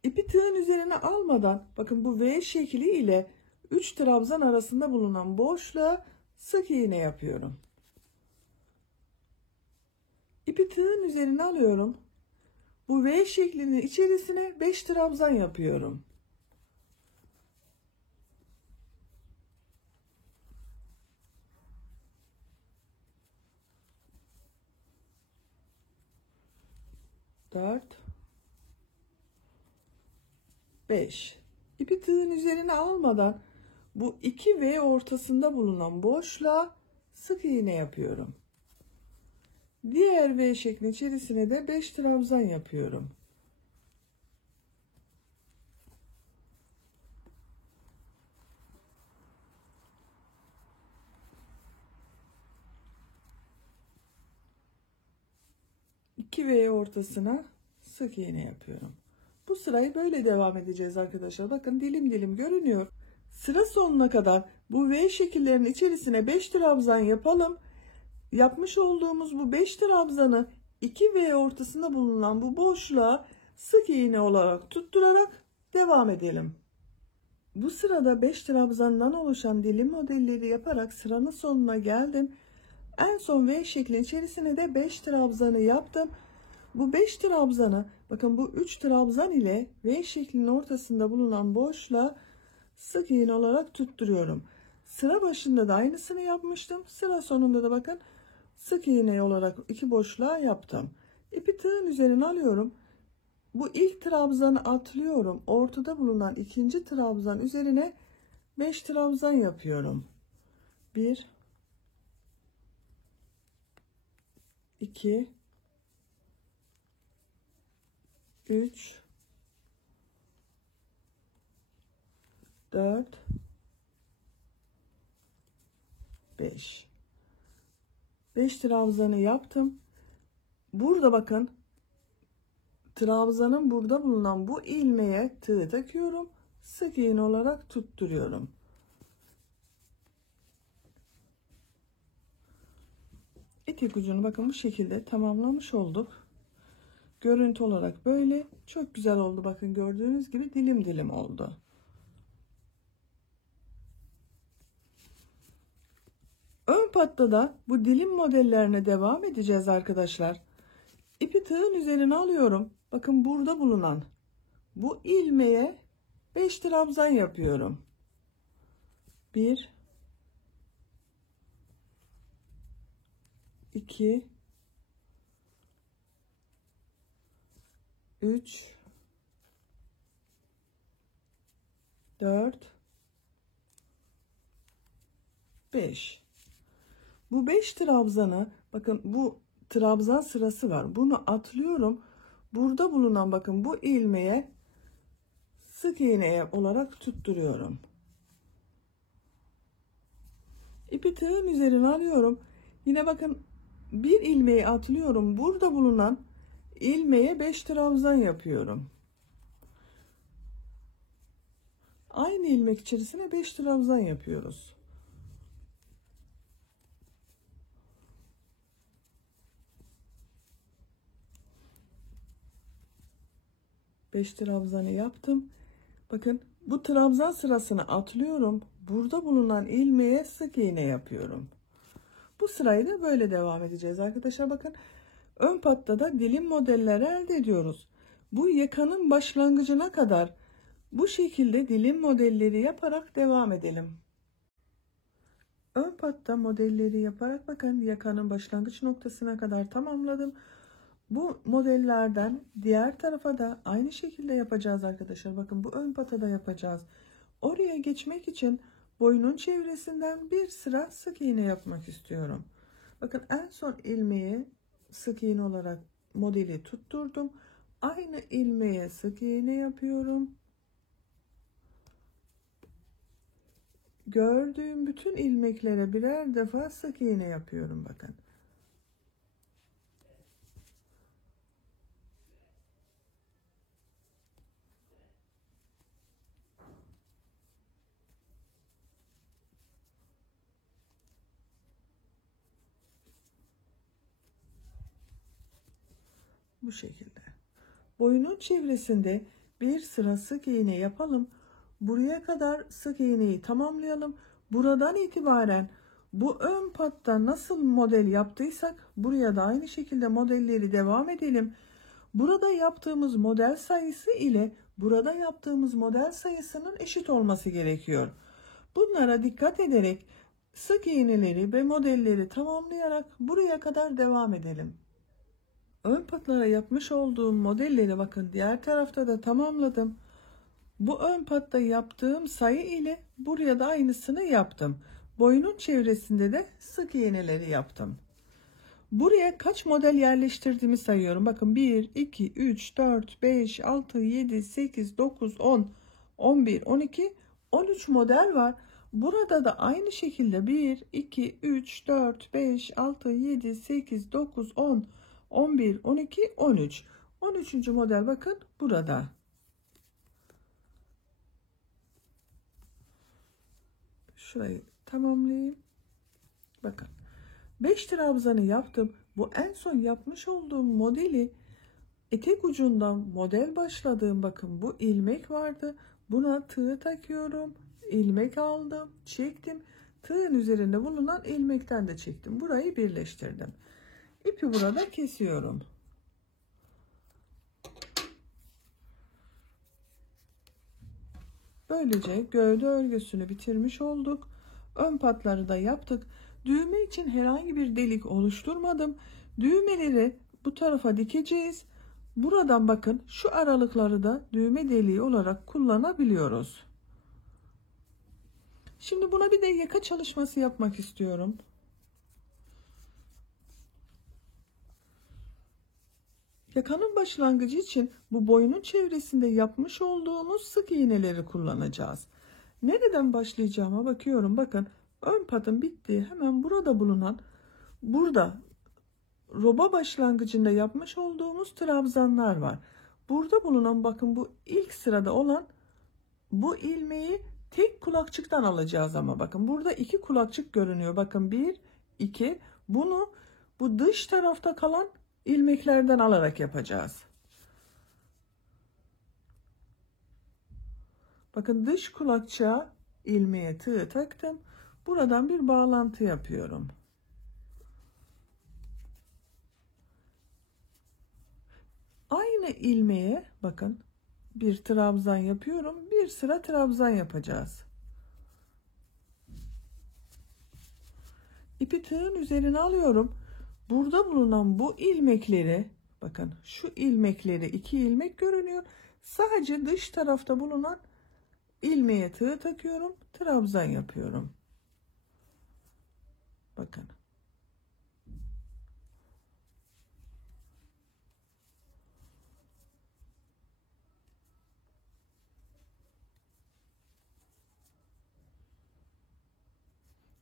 İpi tığın üzerine almadan bakın bu V şekli ile 3 trabzan arasında bulunan boşluğa sık iğne yapıyorum. İpi tığın üzerine alıyorum. Bu V şeklinin içerisine 5 trabzan yapıyorum. Dört, 5. İpi tığın üzerine almadan bu 2 V ortasında bulunan boşluğa sık iğne yapıyorum. Diğer V şeklinin içerisine de 5 trabzan yapıyorum. İki V ortasına sık iğne yapıyorum. Bu sırayı böyle devam edeceğiz arkadaşlar. Bakın dilim dilim görünüyor. Sıra sonuna kadar bu V şekillerinin içerisine 5 trabzan yapalım. Yapmış olduğumuz bu 5 trabzanı 2 V ortasında bulunan bu boşluğa sık iğne olarak tutturarak devam edelim. Bu sırada 5 trabzandan oluşan dilim modelleri yaparak sıranın sonuna geldim. En son V şeklinin içerisine de 5 trabzanı yaptım. Bu 5 trabzanı bakın bu 3 trabzan ile V şeklinin ortasında bulunan boşluğa sık iğne olarak tutturuyorum. Sıra başında da aynısını yapmıştım. Sıra sonunda da bakın sık iğne olarak iki boşluğa yaptım. İpi tığın üzerine alıyorum. Bu ilk trabzanı atlıyorum. Ortada bulunan ikinci trabzan üzerine 5 trabzan yapıyorum. 1 2 3 4 5 5 trabzanı yaptım. Burada bakın trabzanın burada bulunan bu ilmeğe tığ takıyorum. Sık iğne olarak tutturuyorum. Etek ucunu bakın bu şekilde tamamlamış olduk. Görüntü olarak böyle çok güzel oldu. Bakın gördüğünüz gibi dilim dilim oldu. Ön patta da bu dilim modellerine devam edeceğiz arkadaşlar. İpi tığın üzerine alıyorum. Bakın burada bulunan bu ilmeğe 5 trabzan yapıyorum. 1 2 3 4 5. Bu 5 trabzanı bakın, bu trabzan sırası var. Bunu atlıyorum. Burada bulunan bakın bu ilmeğe sık iğneye olarak tutturuyorum. İpi tığın üzerine alıyorum. Yine bakın bir ilmeği atlıyorum. Burada bulunan ilmeğe 5 trabzan yapıyorum. Aynı ilmek içerisine 5 trabzan yapıyoruz. Beş trabzanı yaptım. Bakın bu trabzan sırasını atlıyorum. Burada bulunan ilmeğe sık iğne yapıyorum. Bu sırayı da böyle devam edeceğiz arkadaşlar. Bakın ön patta da dilim modelleri elde ediyoruz. Bu yakanın başlangıcına kadar bu şekilde dilim modelleri yaparak devam edelim. Ön patta modelleri yaparak bakın yakanın başlangıç noktasına kadar tamamladım. Bu modellerden diğer tarafa da aynı şekilde yapacağız arkadaşlar. Bakın bu ön pata da yapacağız. Oraya geçmek için boynun çevresinden bir sıra sık iğne yapmak istiyorum. Bakın en son ilmeği sık iğne olarak modeli tutturdum. Aynı ilmeğe sık iğne yapıyorum. Gördüğüm bütün ilmeklere birer defa sık iğne yapıyorum bakın. Bu şekilde. Boyunun çevresinde bir sıra sık iğne yapalım. Buraya kadar sık iğneyi tamamlayalım. Buradan itibaren bu ön patta nasıl model yaptıysak buraya da aynı şekilde modelleri devam edelim. Burada yaptığımız model sayısı ile burada yaptığımız model sayısının eşit olması gerekiyor. Bunlara dikkat ederek sık iğneleri ve modelleri tamamlayarak buraya kadar devam edelim. Ön patlara yapmış olduğum modelleri bakın diğer tarafta da tamamladım. Bu ön patta yaptığım sayı ile buraya da aynısını yaptım. Boynun çevresinde de sık iğneleri yaptım. Buraya kaç model yerleştirdiğimi sayıyorum. Bakın 1, 2, 3, 4, 5, 6, 7, 8, 9, 10, 11, 12, 13 model var. Burada da aynı şekilde 1, 2, 3, 4, 5, 6, 7, 8, 9, 10, 11, 12, 13. 13. model bakın burada. Şurayı tamamlayayım. Bakın 5 trabzanı yaptım. Bu en son yapmış olduğum modeli etek ucundan model başladığım bakın bu ilmek vardı. Buna tığ takıyorum. İlmek aldım. Çektim. Tığın üzerinde bulunan ilmekten de çektim. Burayı birleştirdim. İpi burada kesiyorum. Böylece gövde örgüsünü bitirmiş olduk. Ön patları da yaptık. Düğme için herhangi bir delik oluşturmadım. Düğmeleri bu tarafa dikeceğiz. Buradan bakın şu aralıkları da düğme deliği olarak kullanabiliyoruz. Şimdi buna bir de yaka çalışması yapmak istiyorum. Yakanın başlangıcı için bu boynun çevresinde yapmış olduğumuz sık iğneleri kullanacağız. Nereden başlayacağıma bakıyorum. Bakın ön patın bittiği hemen burada bulunan burada roba başlangıcında yapmış olduğumuz trabzanlar var. burada bulunan bakın bu ilk sırada olan bu ilmeği tek kulakçıktan alacağız ama bakın burada 2 kulakçık görünüyor. Bakın 1, 2. Bunu bu dış tarafta kalan ilmeklerden alarak yapacağız. Bakın dış kulakçığa ilmeğe tığ taktım. Buradan bir bağlantı yapıyorum. Aynı ilmeğe bakın bir trabzan yapıyorum. Bir sıra trabzan yapacağız. İpi tığın üzerine alıyorum. Burada bulunan bu ilmekleri bakın şu ilmekleri 2 ilmek görünüyor. Sadece dış tarafta bulunan ilmeğe tığ takıyorum. Trabzan yapıyorum. Bakın.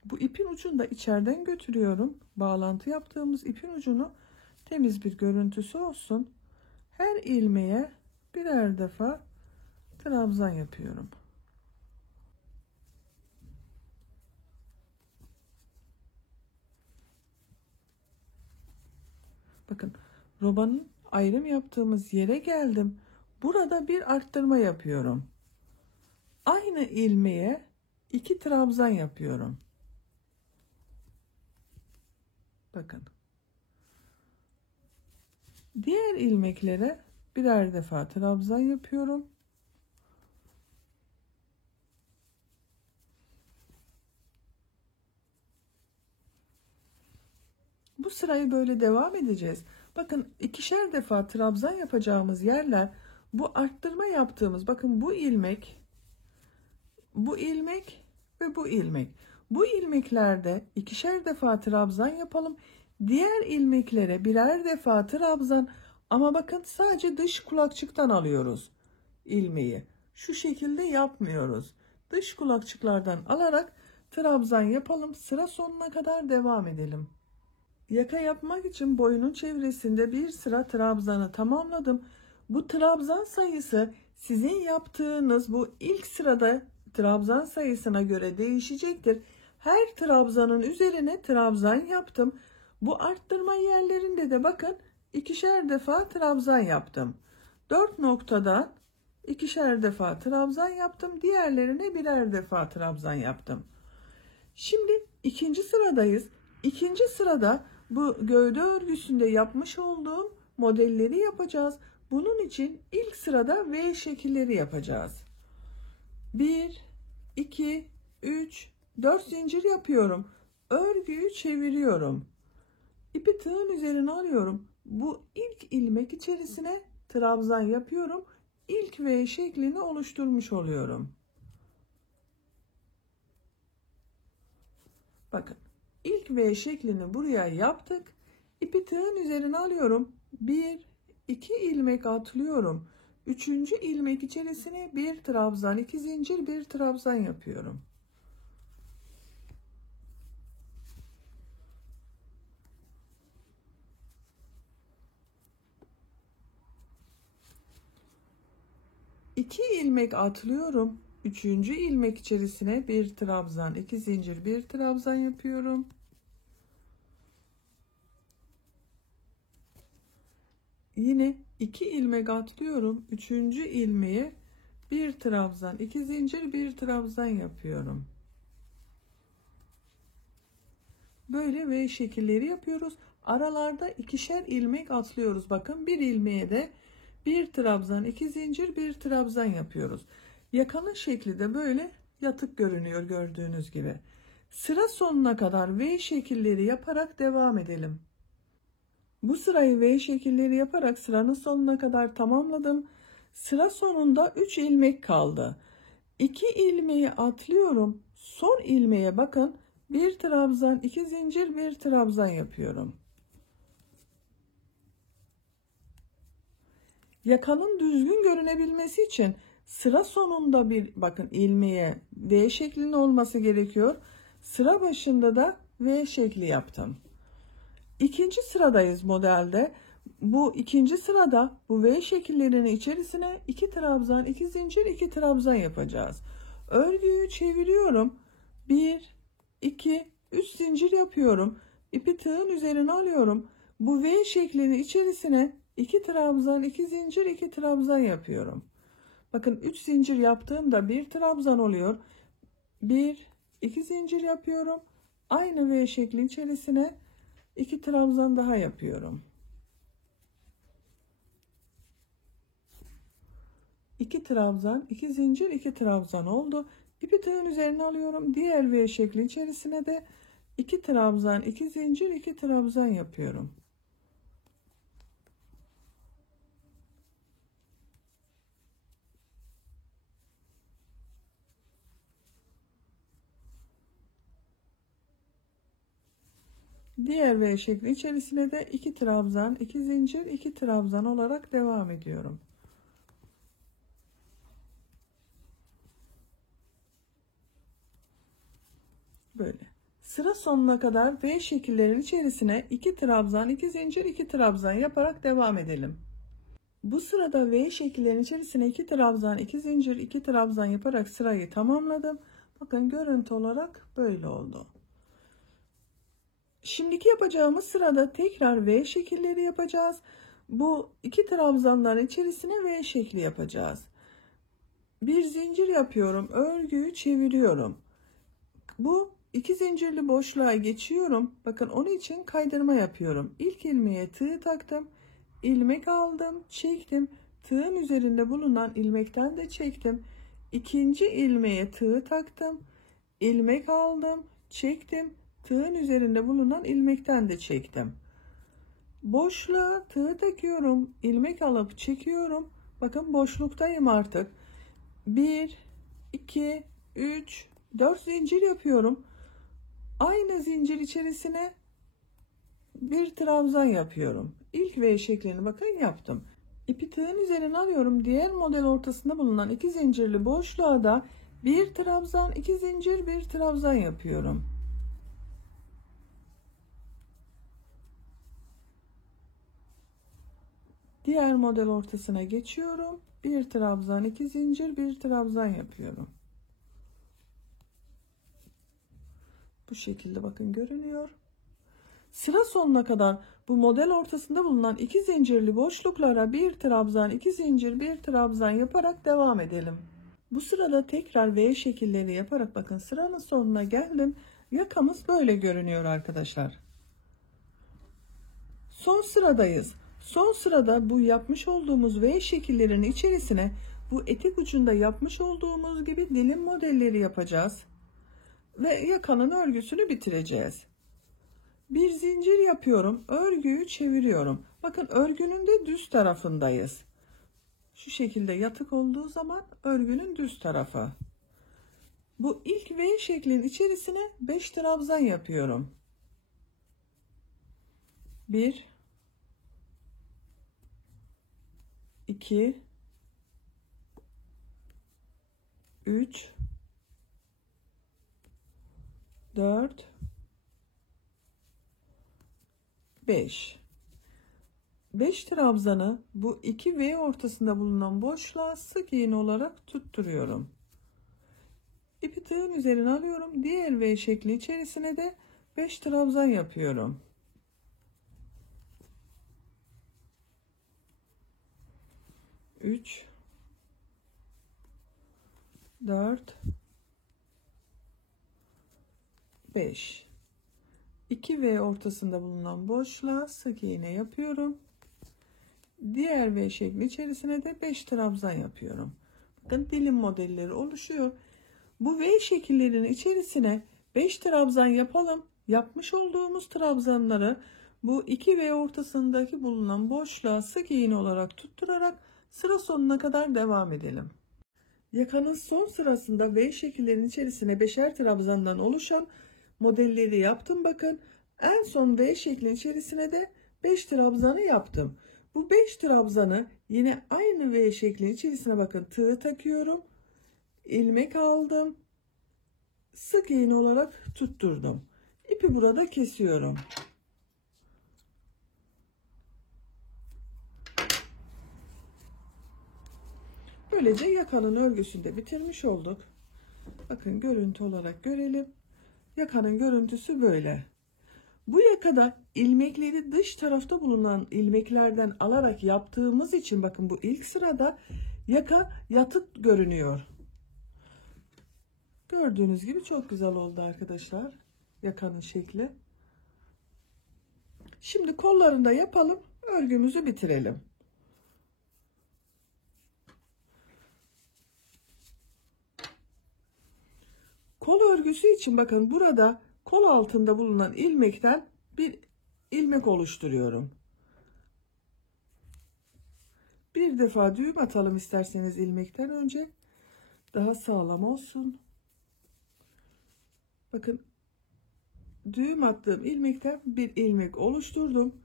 Bu ipin ucunu da içeriden götürüyorum. Bağlantı yaptığımız ipin ucunu temiz bir görüntüsü olsun. Her ilmeğe birer defa trabzan yapıyorum. Bakın robanın ayrım yaptığımız yere geldim. Burada bir arttırma yapıyorum. Aynı ilmeğe 2 trabzan yapıyorum. Bakın. Diğer ilmeklere birer defa trabzan yapıyorum. Bu sırayı böyle devam edeceğiz. Bakın 2'şer defa trabzan yapacağımız yerler bu arttırma yaptığımız bakın bu ilmek ve bu ilmek. Bu ilmeklerde 2'şer defa trabzan yapalım. Diğer ilmeklere birer defa trabzan ama bakın sadece dış kulakçıktan alıyoruz ilmeği. Şu şekilde yapmıyoruz. Dış kulakçıklardan alarak trabzan yapalım. Sıra sonuna kadar devam edelim. Yaka yapmak için boyunun çevresinde bir sıra trabzanı tamamladım. Bu trabzan sayısı sizin yaptığınız bu ilk sırada trabzan sayısına göre değişecektir. Her trabzanın üzerine trabzan yaptım. Bu arttırma yerlerinde de bakın 2'şer defa trabzan yaptım. 4 noktadan 2'şer defa trabzan yaptım. Diğerlerine birer defa trabzan yaptım. Şimdi ikinci sıradayız. İkinci sırada bu gövde örgüsünde yapmış olduğum modelleri yapacağız. Bunun için ilk sırada V şekilleri yapacağız. 1, 2, 3, 4 zincir yapıyorum. Örgüyü çeviriyorum. İpi tığın üzerine alıyorum. Bu ilk ilmek içerisine trabzan yapıyorum. İlk V şeklini oluşturmuş oluyorum. Bakın ilk V şeklini buraya yaptık. İpi tığın üzerine alıyorum. 1, 2 ilmek atlıyorum. 3. ilmek içerisine bir trabzan, 2 zincir, bir trabzan yapıyorum. İki ilmek atlıyorum. 3. ilmek içerisine bir trabzan, 2 zincir, bir trabzan yapıyorum. Yine 2 ilmek atlıyorum. 3. ilmeğe bir trabzan, 2 zincir, bir trabzan yapıyorum. Böyle V şekilleri yapıyoruz. Aralarda 2'şer ilmek atlıyoruz. Bakın bir ilmeğe de bir trabzan, 2 zincir, bir trabzan yapıyoruz. Yakanın şekli de böyle yatık görünüyor gördüğünüz gibi. Sıra sonuna kadar V şekilleri yaparak devam edelim. Bu sırayı V şekilleri yaparak sıranın sonuna kadar tamamladım. Sıra sonunda 3 ilmek kaldı. 2 ilmeği atlıyorum. Son ilmeğe bakın. Bir trabzan, 2 zincir, bir trabzan yapıyorum. Yakanın düzgün görünebilmesi için sıra sonunda bir bakın ilmeğe V şeklinin olması gerekiyor. Sıra başında da V şekli yaptım. İkinci sıradayız modelde. Bu ikinci sırada bu V şekillerinin içerisine 2 trabzan, 2 zincir, 2 trabzan yapacağız. Örgüyü çeviriyorum. 1, 2, 3 zincir yapıyorum. İpi tığın üzerine alıyorum. Bu V şeklinin içerisine 2 trabzan, 2 zincir, 2 trabzan yapıyorum. Bakın 3 zincir yaptığımda 1 trabzan oluyor. 1, 2 zincir yapıyorum. Aynı V şekli içerisine 2 trabzan daha yapıyorum. 2 trabzan, 2 zincir, 2 trabzan oldu. İpi tığın üzerine alıyorum. Diğer V şekli içerisine de 2 trabzan, 2 zincir, 2 trabzan yapıyorum. Diğer V şekli içerisine de 2 trabzan, 2 zincir, 2 trabzan olarak devam ediyorum. Böyle. Sıra sonuna kadar V şekillerin içerisine 2 trabzan, 2 zincir, 2 trabzan yaparak devam edelim. Bu sırada V şekillerin içerisine 2 trabzan, 2 zincir, 2 trabzan yaparak sırayı tamamladım. Bakın görüntü olarak böyle oldu. Şimdiki yapacağımız sırada tekrar V şekilleri yapacağız. Bu 2 trabzanların içerisine V şekli yapacağız. Bir zincir yapıyorum. Örgüyü çeviriyorum. Bu 2 zincirli boşluğa geçiyorum. Bakın onun için kaydırma yapıyorum. İlk ilmeğe tığ taktım. İlmek aldım, çektim. Tığın üzerinde bulunan ilmekten de çektim. İkinci ilmeğe tığ taktım. İlmek aldım, çektim. Tığın üzerinde bulunan ilmekten de çektim. Boşluğa tığ takıyorum. İlmek alıp çekiyorum. Bakın boşluktayım artık. 1, 2, 3, 4 zincir yapıyorum. Aynı zincir içerisine bir trabzan yapıyorum. İlk V şeklini bakın yaptım. İpi tığın üzerine alıyorum. Diğer model ortasında bulunan 2 zincirli boşluğa da bir trabzan, 2 zincir, bir trabzan yapıyorum. Diğer model ortasına geçiyorum. Bir trabzan, 2 zincir, bir trabzan yapıyorum. Bu şekilde bakın görünüyor. Sıra sonuna kadar bu model ortasında bulunan 2 zincirli boşluklara bir trabzan, 2 zincir, bir trabzan yaparak devam edelim. Bu sırada tekrar V şekilleri yaparak bakın sıranın sonuna geldim. Yakamız böyle görünüyor arkadaşlar. Son sıradayız. Son sırada bu yapmış olduğumuz V şekillerinin içerisine bu etek ucunda yapmış olduğumuz gibi dilim modelleri yapacağız. Ve yakanın örgüsünü bitireceğiz. Bir zincir yapıyorum. Örgüyü çeviriyorum. Bakın örgünün de düz tarafındayız. Şu şekilde yatık olduğu zaman örgünün düz tarafı. Bu ilk V şeklinin içerisine 5 trabzan yapıyorum. 1, 2, 3, 4, 5. 5 trabzanı bu 2 V ortasında bulunan boşluğa sık iğne olarak tutturuyorum. İpi tığın üzerine alıyorum. Diğer V şekli içerisine de 5 trabzan yapıyorum. 3, 4, 5. 2 V ortasında bulunan boşluğa sık iğne yapıyorum. Diğer V şekli içerisine de 5 trabzan yapıyorum. Bakın dilim modelleri oluşuyor. Bu V şekillerinin içerisine 5 trabzan yapalım. Yapmış olduğumuz trabzanları bu 2 V ortasındaki bulunan boşluğa sık iğne olarak tutturarak sıra sonuna kadar devam edelim. Yakanın son sırasında V şekillerinin içerisine 5'er trabzandan oluşan modelleri yaptım. Bakın en son V şeklinin içerisine de 5 trabzanı yaptım. Bu 5 trabzanı yine aynı V şeklinin içerisine bakın tığ takıyorum. İlmek aldım. Sık iğne olarak tutturdum. İpi burada kesiyorum. Böylece yakanın örgüsünü de bitirmiş olduk. Bakın görüntü olarak görelim. Yakanın görüntüsü böyle. Bu yakada ilmekleri dış tarafta bulunan ilmeklerden alarak yaptığımız için bakın bu ilk sırada yaka yatık görünüyor. Gördüğünüz gibi çok güzel oldu arkadaşlar. Yakanın şekli. Şimdi kollarını da yapalım. Örgümüzü bitirelim. Kol örgüsü için bakın burada kol altında bulunan ilmekten bir ilmek oluşturuyorum. Bir defa düğüm atalım isterseniz ilmekten önce. Daha sağlam olsun. Bakın düğüm attığım ilmekten bir ilmek oluşturdum.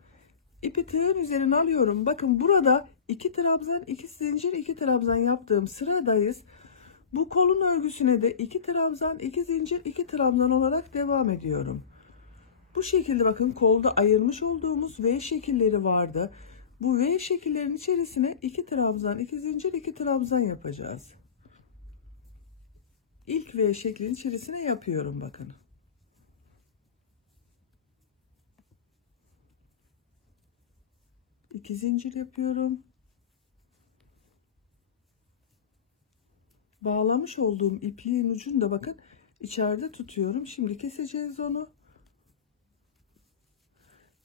İpi tığın üzerine alıyorum. Bakın burada 2 trabzan, 2 zincir, 2 trabzan yaptığım sıradayız. Bu kolun örgüsüne de 2 trabzan, 2 zincir, 2 trabzan olarak devam ediyorum. Bu şekilde bakın kolda ayırmış olduğumuz V şekilleri vardı. Bu V şekillerin içerisine 2 trabzan, 2 zincir, 2 trabzan yapacağız. İlk V şeklinin içerisine yapıyorum bakın. İki zincir yapıyorum. Bağlamış olduğum ipliğin ucunu da bakın içeride tutuyorum. Şimdi keseceğiz onu.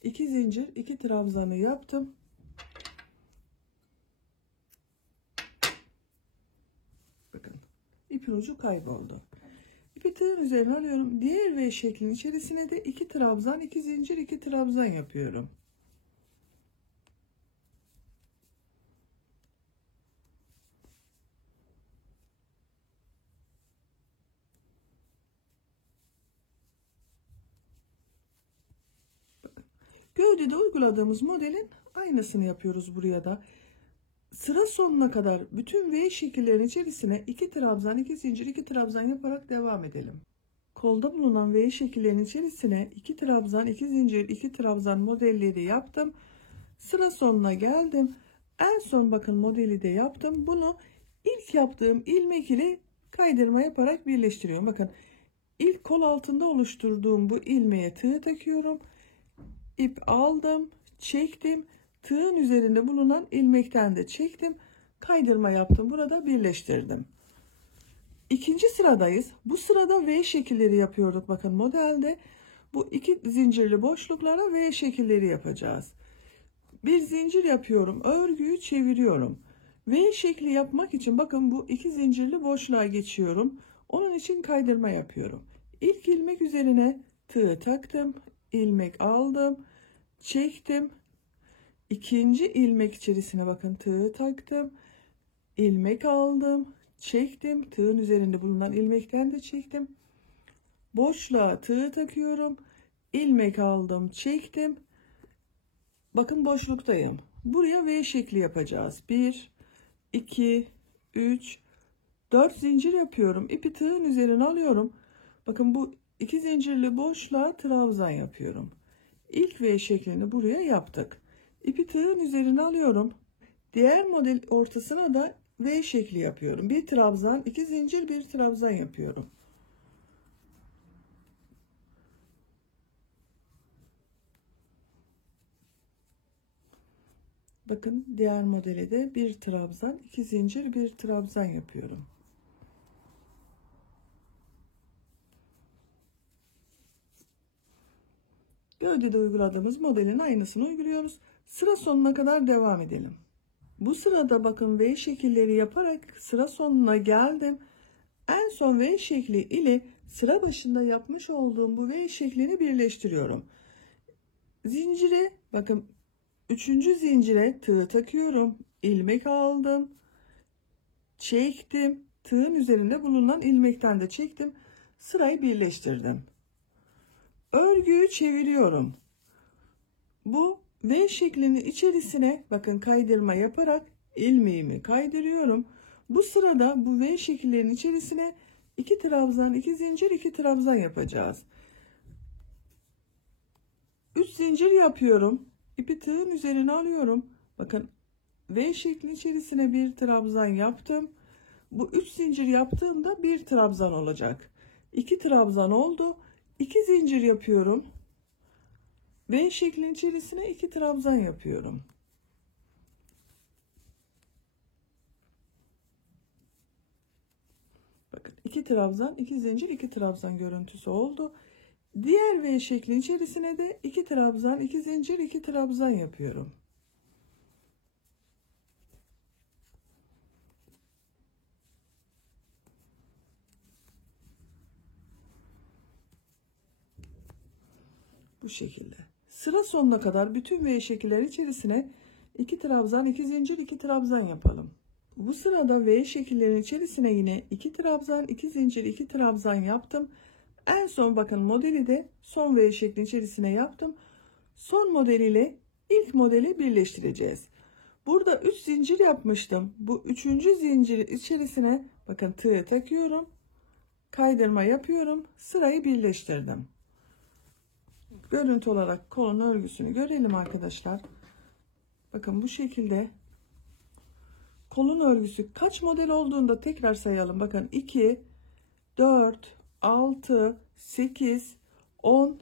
2 zincir, 2 trabzanı yaptım. Bakın ipin ucu kayboldu. İpi tığın üzerine alıyorum. Diğer V şeklinin içerisine de 2 trabzan, 2 zincir, 2 trabzan yapıyorum. Gövdede uyguladığımız modelin aynısını yapıyoruz buraya da. Sıra sonuna kadar bütün V şekillerin içerisine 2 trabzan, 2 zincir, 2 trabzan yaparak devam edelim. Kolda bulunan V şekillerin içerisine 2 trabzan, 2 zincir, 2 trabzan modelleri yaptım. Sıra sonuna geldim. En son bakın modeli de yaptım. Bunu ilk yaptığım ilmek ile kaydırma yaparak birleştiriyorum. Bakın ilk kol altında oluşturduğum bu ilmeğe tığ takıyorum. İp aldım, çektim. Tığın üzerinde bulunan ilmekten de çektim. Kaydırma yaptım. Burada birleştirdim. İkinci sıradayız. Bu sırada V şekilleri yapıyorduk. Bakın modelde bu iki zincirli boşluklara V şekilleri yapacağız. Bir zincir yapıyorum. Örgüyü çeviriyorum. V şekli yapmak için bakın bu iki zincirli boşluğa geçiyorum. Onun için kaydırma yapıyorum. İlk ilmek üzerine tığ taktım. İlmek aldım. Çektim. İkinci ilmek içerisine bakın tığ taktım. İlmek aldım. Çektim. Tığın üzerinde bulunan ilmekten de çektim. Boşluğa tığ takıyorum. İlmek aldım. Çektim. Bakın boşluktayım. Buraya V şekli yapacağız. 1, 2, 3, 4 zincir yapıyorum. İpi tığın üzerine alıyorum. Bakın bu iki zincirli boşluğa trabzan yapıyorum. İlk V şeklini buraya yaptık. İpi tığın üzerine alıyorum. Diğer model ortasına da V şekli yapıyorum. Bir trabzan, iki zincir, bir trabzan yapıyorum. Bakın diğer modele de bir trabzan, iki zincir, bir trabzan yapıyorum. Gövdede uyguladığımız modelin aynısını uyguluyoruz. Sıra sonuna kadar devam edelim. Bu sırada bakın V şekilleri yaparak sıra sonuna geldim. En son V şekli ile sıra başında yapmış olduğum bu V şeklini birleştiriyorum. Zincire bakın 3. zincire tığ takıyorum. İlmek aldım. Çektim. Tığın üzerinde bulunan ilmekten de çektim. Sırayı birleştirdim. Örgüyü çeviriyorum. Bu V şeklinin içerisine bakın kaydırma yaparak ilmeğimi kaydırıyorum. Bu sırada bu V şekillerin içerisine 2 trabzan, 2 zincir, 2 trabzan yapacağız. 3 zincir yapıyorum. İpi tığın üzerine alıyorum. Bakın V şeklinin içerisine bir trabzan yaptım. Bu 3 zincir yaptığımda bir trabzan olacak. 2 trabzan oldu. 2 zincir yapıyorum. V şeklinin içerisine 2 trabzan yapıyorum. Bakın 2 trabzan, 2 zincir, 2 trabzan görüntüsü oldu. Diğer V şeklinin içerisine de 2 trabzan, 2 zincir, 2 trabzan yapıyorum. Bu şekilde. Sıra sonuna kadar bütün V şekiller içerisine 2 trabzan, 2 zincir, 2 trabzan yapalım. Bu sırada V şekillerin içerisine yine 2 trabzan, 2 zincir, 2 trabzan yaptım. En son bakın modeli de son V şeklin içerisine yaptım. Son modeliyle ilk modeli birleştireceğiz. Burada 3 zincir yapmıştım. Bu 3. zincir içerisine bakın tığ takıyorum. Kaydırma yapıyorum. Sırayı birleştirdim. Görüntü olarak kolon örgüsünü görelim arkadaşlar. Bakın bu şekilde kolon örgüsü kaç model olduğunda tekrar sayalım. Bakın 2, 4, 6, 8, 10,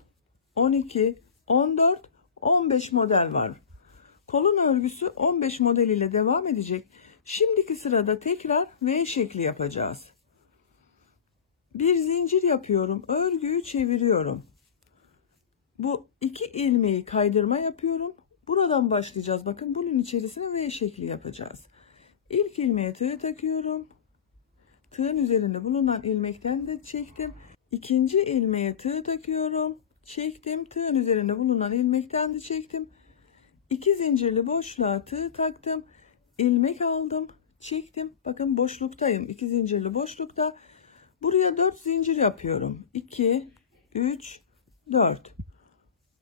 12, 14, 15 model var. Kolon örgüsü 15 model ile devam edecek. Şimdiki sırada tekrar V şekli yapacağız. Bir zincir yapıyorum. Örgüyü çeviriyorum. Bu 2 ilmeği kaydırma yapıyorum. Buradan başlayacağız. Bakın bunun içerisine V şekli yapacağız. İlk ilmeğe tığ takıyorum. Tığın üzerinde bulunan ilmekten de çektim. İkinci ilmeğe tığ takıyorum. Çektim. Tığın üzerinde bulunan ilmekten de çektim. 2 zincirli boşluğa tığ taktım. İlmek aldım. Çektim. Bakın boşluktayım. 2 zincirli boşlukta. Buraya 4 zincir yapıyorum. 2, 3, 4.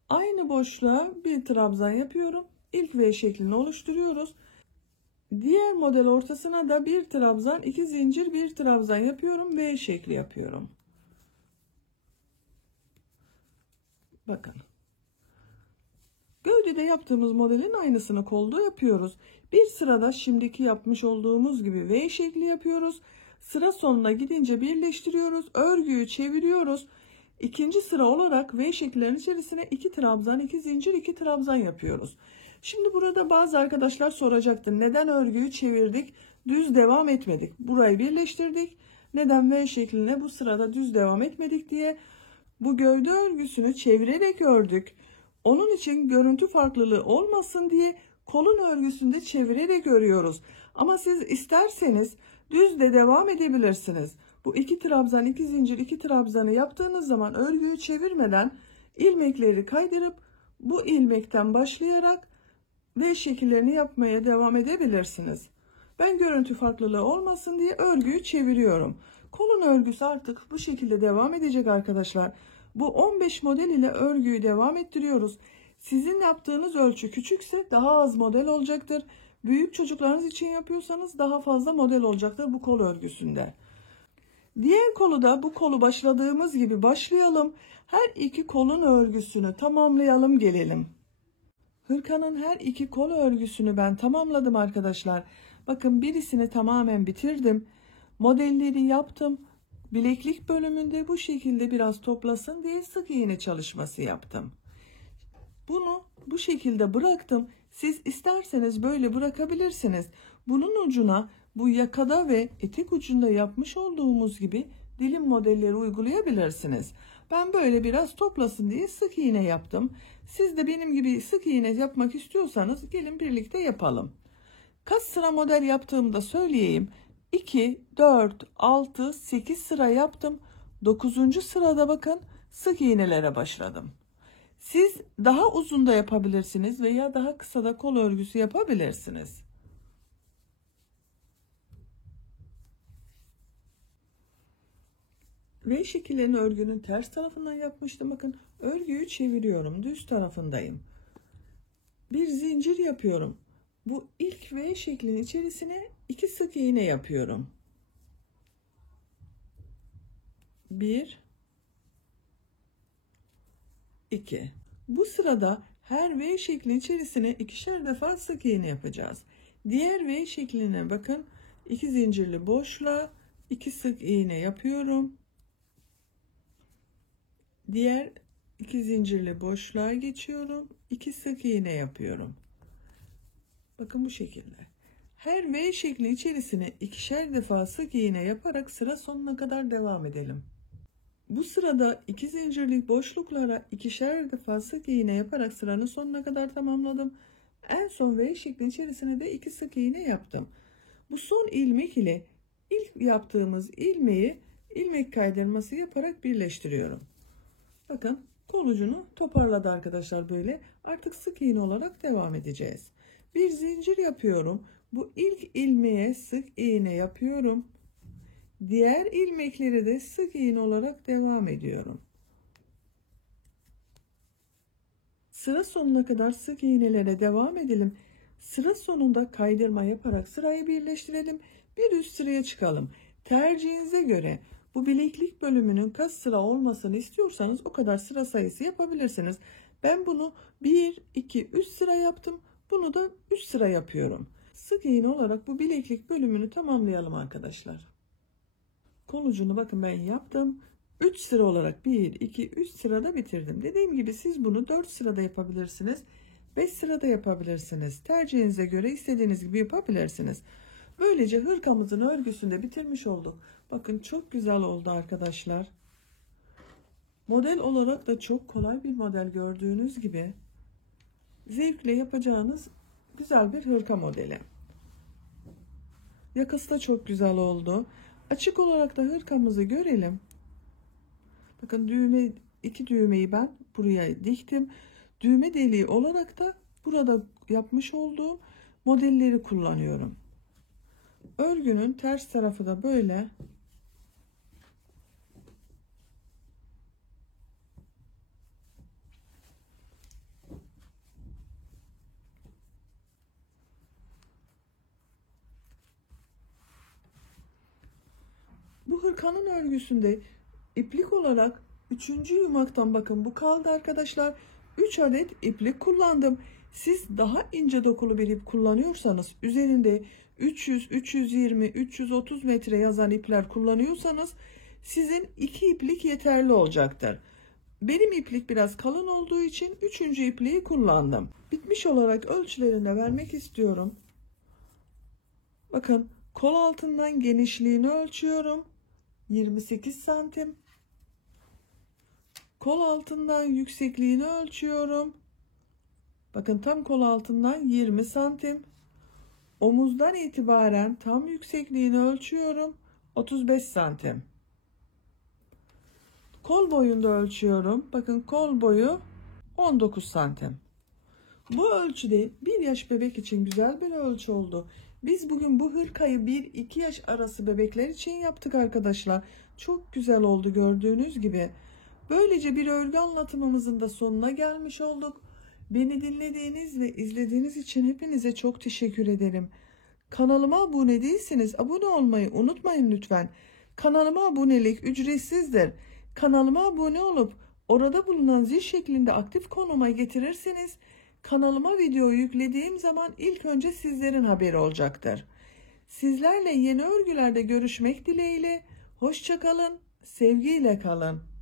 Aynı boşluğa bir trabzan yapıyorum. İlk V şeklini oluşturuyoruz. Diğer model ortasına da bir trabzan, 2 zincir, bir trabzan yapıyorum. V şekli yapıyorum. Bakın. Gövdede yaptığımız modelin aynısını kolda yapıyoruz. Bir sırada şimdiki yapmış olduğumuz gibi V şekli yapıyoruz. Sıra sonuna gidince birleştiriyoruz. Örgüyü çeviriyoruz. İkinci sıra olarak V şekillerin içerisine 2 trabzan, 2 zincir, 2 trabzan yapıyoruz. Şimdi burada bazı arkadaşlar soracaktır. Neden örgüyü çevirdik? Düz devam etmedik. Burayı birleştirdik. Neden V şekline bu sırada düz devam etmedik diye. Bu gövde örgüsünü çevirerek ördük. Onun için görüntü farklılığı olmasın diye kolun örgüsünde çevirerek örüyoruz. Ama siz isterseniz düz de devam edebilirsiniz. Bu 2 trabzan, 2 zincir, 2 trabzanı yaptığınız zaman örgüyü çevirmeden ilmekleri kaydırıp bu ilmekten başlayarak V şekillerini yapmaya devam edebilirsiniz. Ben görüntü farklılığı olmasın diye örgüyü çeviriyorum. Kolun örgüsü artık bu şekilde devam edecek arkadaşlar. Bu 15 model ile örgüyü devam ettiriyoruz. Sizin yaptığınız ölçü küçükse daha az model olacaktır. Büyük çocuklarınız için yapıyorsanız daha fazla model olacaktır bu kol örgüsünde. Diğer kolu da bu kolu başladığımız gibi başlayalım. Her iki kolun örgüsünü tamamlayalım gelelim. Hırkanın her iki kol örgüsünü ben tamamladım arkadaşlar. Bakın birisini tamamen bitirdim. Modelleri yaptım. Bileklik bölümünde bu şekilde biraz toplasın diye sık iğne çalışması yaptım. Bunu bu şekilde bıraktım. Siz isterseniz böyle bırakabilirsiniz. Bunun ucuna bu yakada ve etek ucunda yapmış olduğumuz gibi dilim modelleri uygulayabilirsiniz. Ben böyle biraz toplasın diye sık iğne yaptım. Siz de benim gibi sık iğne yapmak istiyorsanız gelin birlikte yapalım. Kaç sıra model yaptığımı da söyleyeyim. 2, 4, 6, 8 sıra yaptım. 9. sırada bakın sık iğnelere başladım. Siz daha uzun da yapabilirsiniz veya daha kısa da kol örgüsü yapabilirsiniz. V şekillerini örgünün ters tarafından yapmıştım. Bakın örgüyü çeviriyorum. Düz tarafındayım. Bir zincir yapıyorum. Bu ilk V şeklinin içerisine 2 sık iğne yapıyorum. 1, 2. Bu sırada her V şeklinin içerisine ikişer defa sık iğne yapacağız. Diğer V şekline bakın 2 zincirli boşluğa 2 sık iğne yapıyorum. Diğer 2 zincirli boşluğa geçiyorum. 2 sık iğne yapıyorum. Bakın bu şekilde. Her V şekli içerisine ikişer defa sık iğne yaparak sıra sonuna kadar devam edelim. Bu sırada 2 zincirlik boşluklara ikişer defa sık iğne yaparak sıranın sonuna kadar tamamladım. En son V şekli içerisine de 2 sık iğne yaptım. Bu son ilmek ile ilk yaptığımız ilmeği ilmek kaydırması yaparak birleştiriyorum. Bakın kol ucunu toparladı arkadaşlar böyle. Artık sık iğne olarak devam edeceğiz. Bir zincir yapıyorum. Bu ilk ilmeğe sık iğne yapıyorum. Diğer ilmekleri de sık iğne olarak devam ediyorum. Sıra sonuna kadar sık iğnelere devam edelim. Sıra sonunda kaydırma yaparak sırayı birleştirelim. Bir üst sıraya çıkalım. Tercihinize göre bu bileklik bölümünün kaç sıra olmasını istiyorsanız o kadar sıra sayısı yapabilirsiniz. Ben bunu 1, 2, 3 sıra yaptım. Bunu da 3 sıra yapıyorum. Sık iğne olarak bu bileklik bölümünü tamamlayalım arkadaşlar. Kol ucunu bakın ben yaptım. 3 sıra olarak 1, 2, 3 sırada bitirdim. Dediğim gibi siz bunu 4 sırada yapabilirsiniz. 5 sırada yapabilirsiniz. Tercihinize göre istediğiniz gibi yapabilirsiniz. Böylece hırkamızın örgüsünü de bitirmiş olduk. Bakın çok güzel oldu arkadaşlar. Model olarak da çok kolay bir model gördüğünüz gibi. Zevkle yapacağınız güzel bir hırka modeli. Yakası da çok güzel oldu. Açık olarak da hırkamızı görelim. Bakın iki düğmeyi ben buraya diktim. Düğme deliği olarak da burada yapmış olduğum modelleri kullanıyorum. Örgünün ters tarafı da böyle. Bu hırkanın örgüsünde iplik olarak 3. yumaktan bakın bu kaldı arkadaşlar. 3 adet iplik kullandım. Siz daha ince dokulu bir ip kullanıyorsanız üzerinde 300, 320, 330 metre yazan ipler kullanıyorsanız sizin 2 iplik yeterli olacaktır. Benim iplik biraz kalın olduğu için 3. ipliği kullandım. Bitmiş olarak ölçülerini de vermek istiyorum. Bakın kol altından genişliğini ölçüyorum. 28 santim. Kol altından yüksekliğini ölçüyorum. Bakın tam kol altından 20 santim. Omuzdan itibaren tam yüksekliğini ölçüyorum. 35 santim. Kol boyunda ölçüyorum. Bakın kol boyu 19 santim. Bu ölçüde 1 yaş bebek için güzel bir ölçü oldu. Biz bugün bu hırkayı 1-2 yaş arası bebekler için yaptık arkadaşlar. Çok güzel oldu gördüğünüz gibi. Böylece bir örgü anlatımımızın da sonuna gelmiş olduk. Beni dinlediğiniz ve izlediğiniz için hepinize çok teşekkür ederim. Kanalıma abone değilseniz abone olmayı unutmayın lütfen. Kanalıma abonelik ücretsizdir. Kanalıma abone olup orada bulunan zil şeklinde aktif konuma getirirseniz kanalıma video yüklediğim zaman ilk önce sizlerin haberi olacaktır. Sizlerle yeni örgülerde görüşmek dileğiyle. Hoşça kalın, sevgiyle kalın.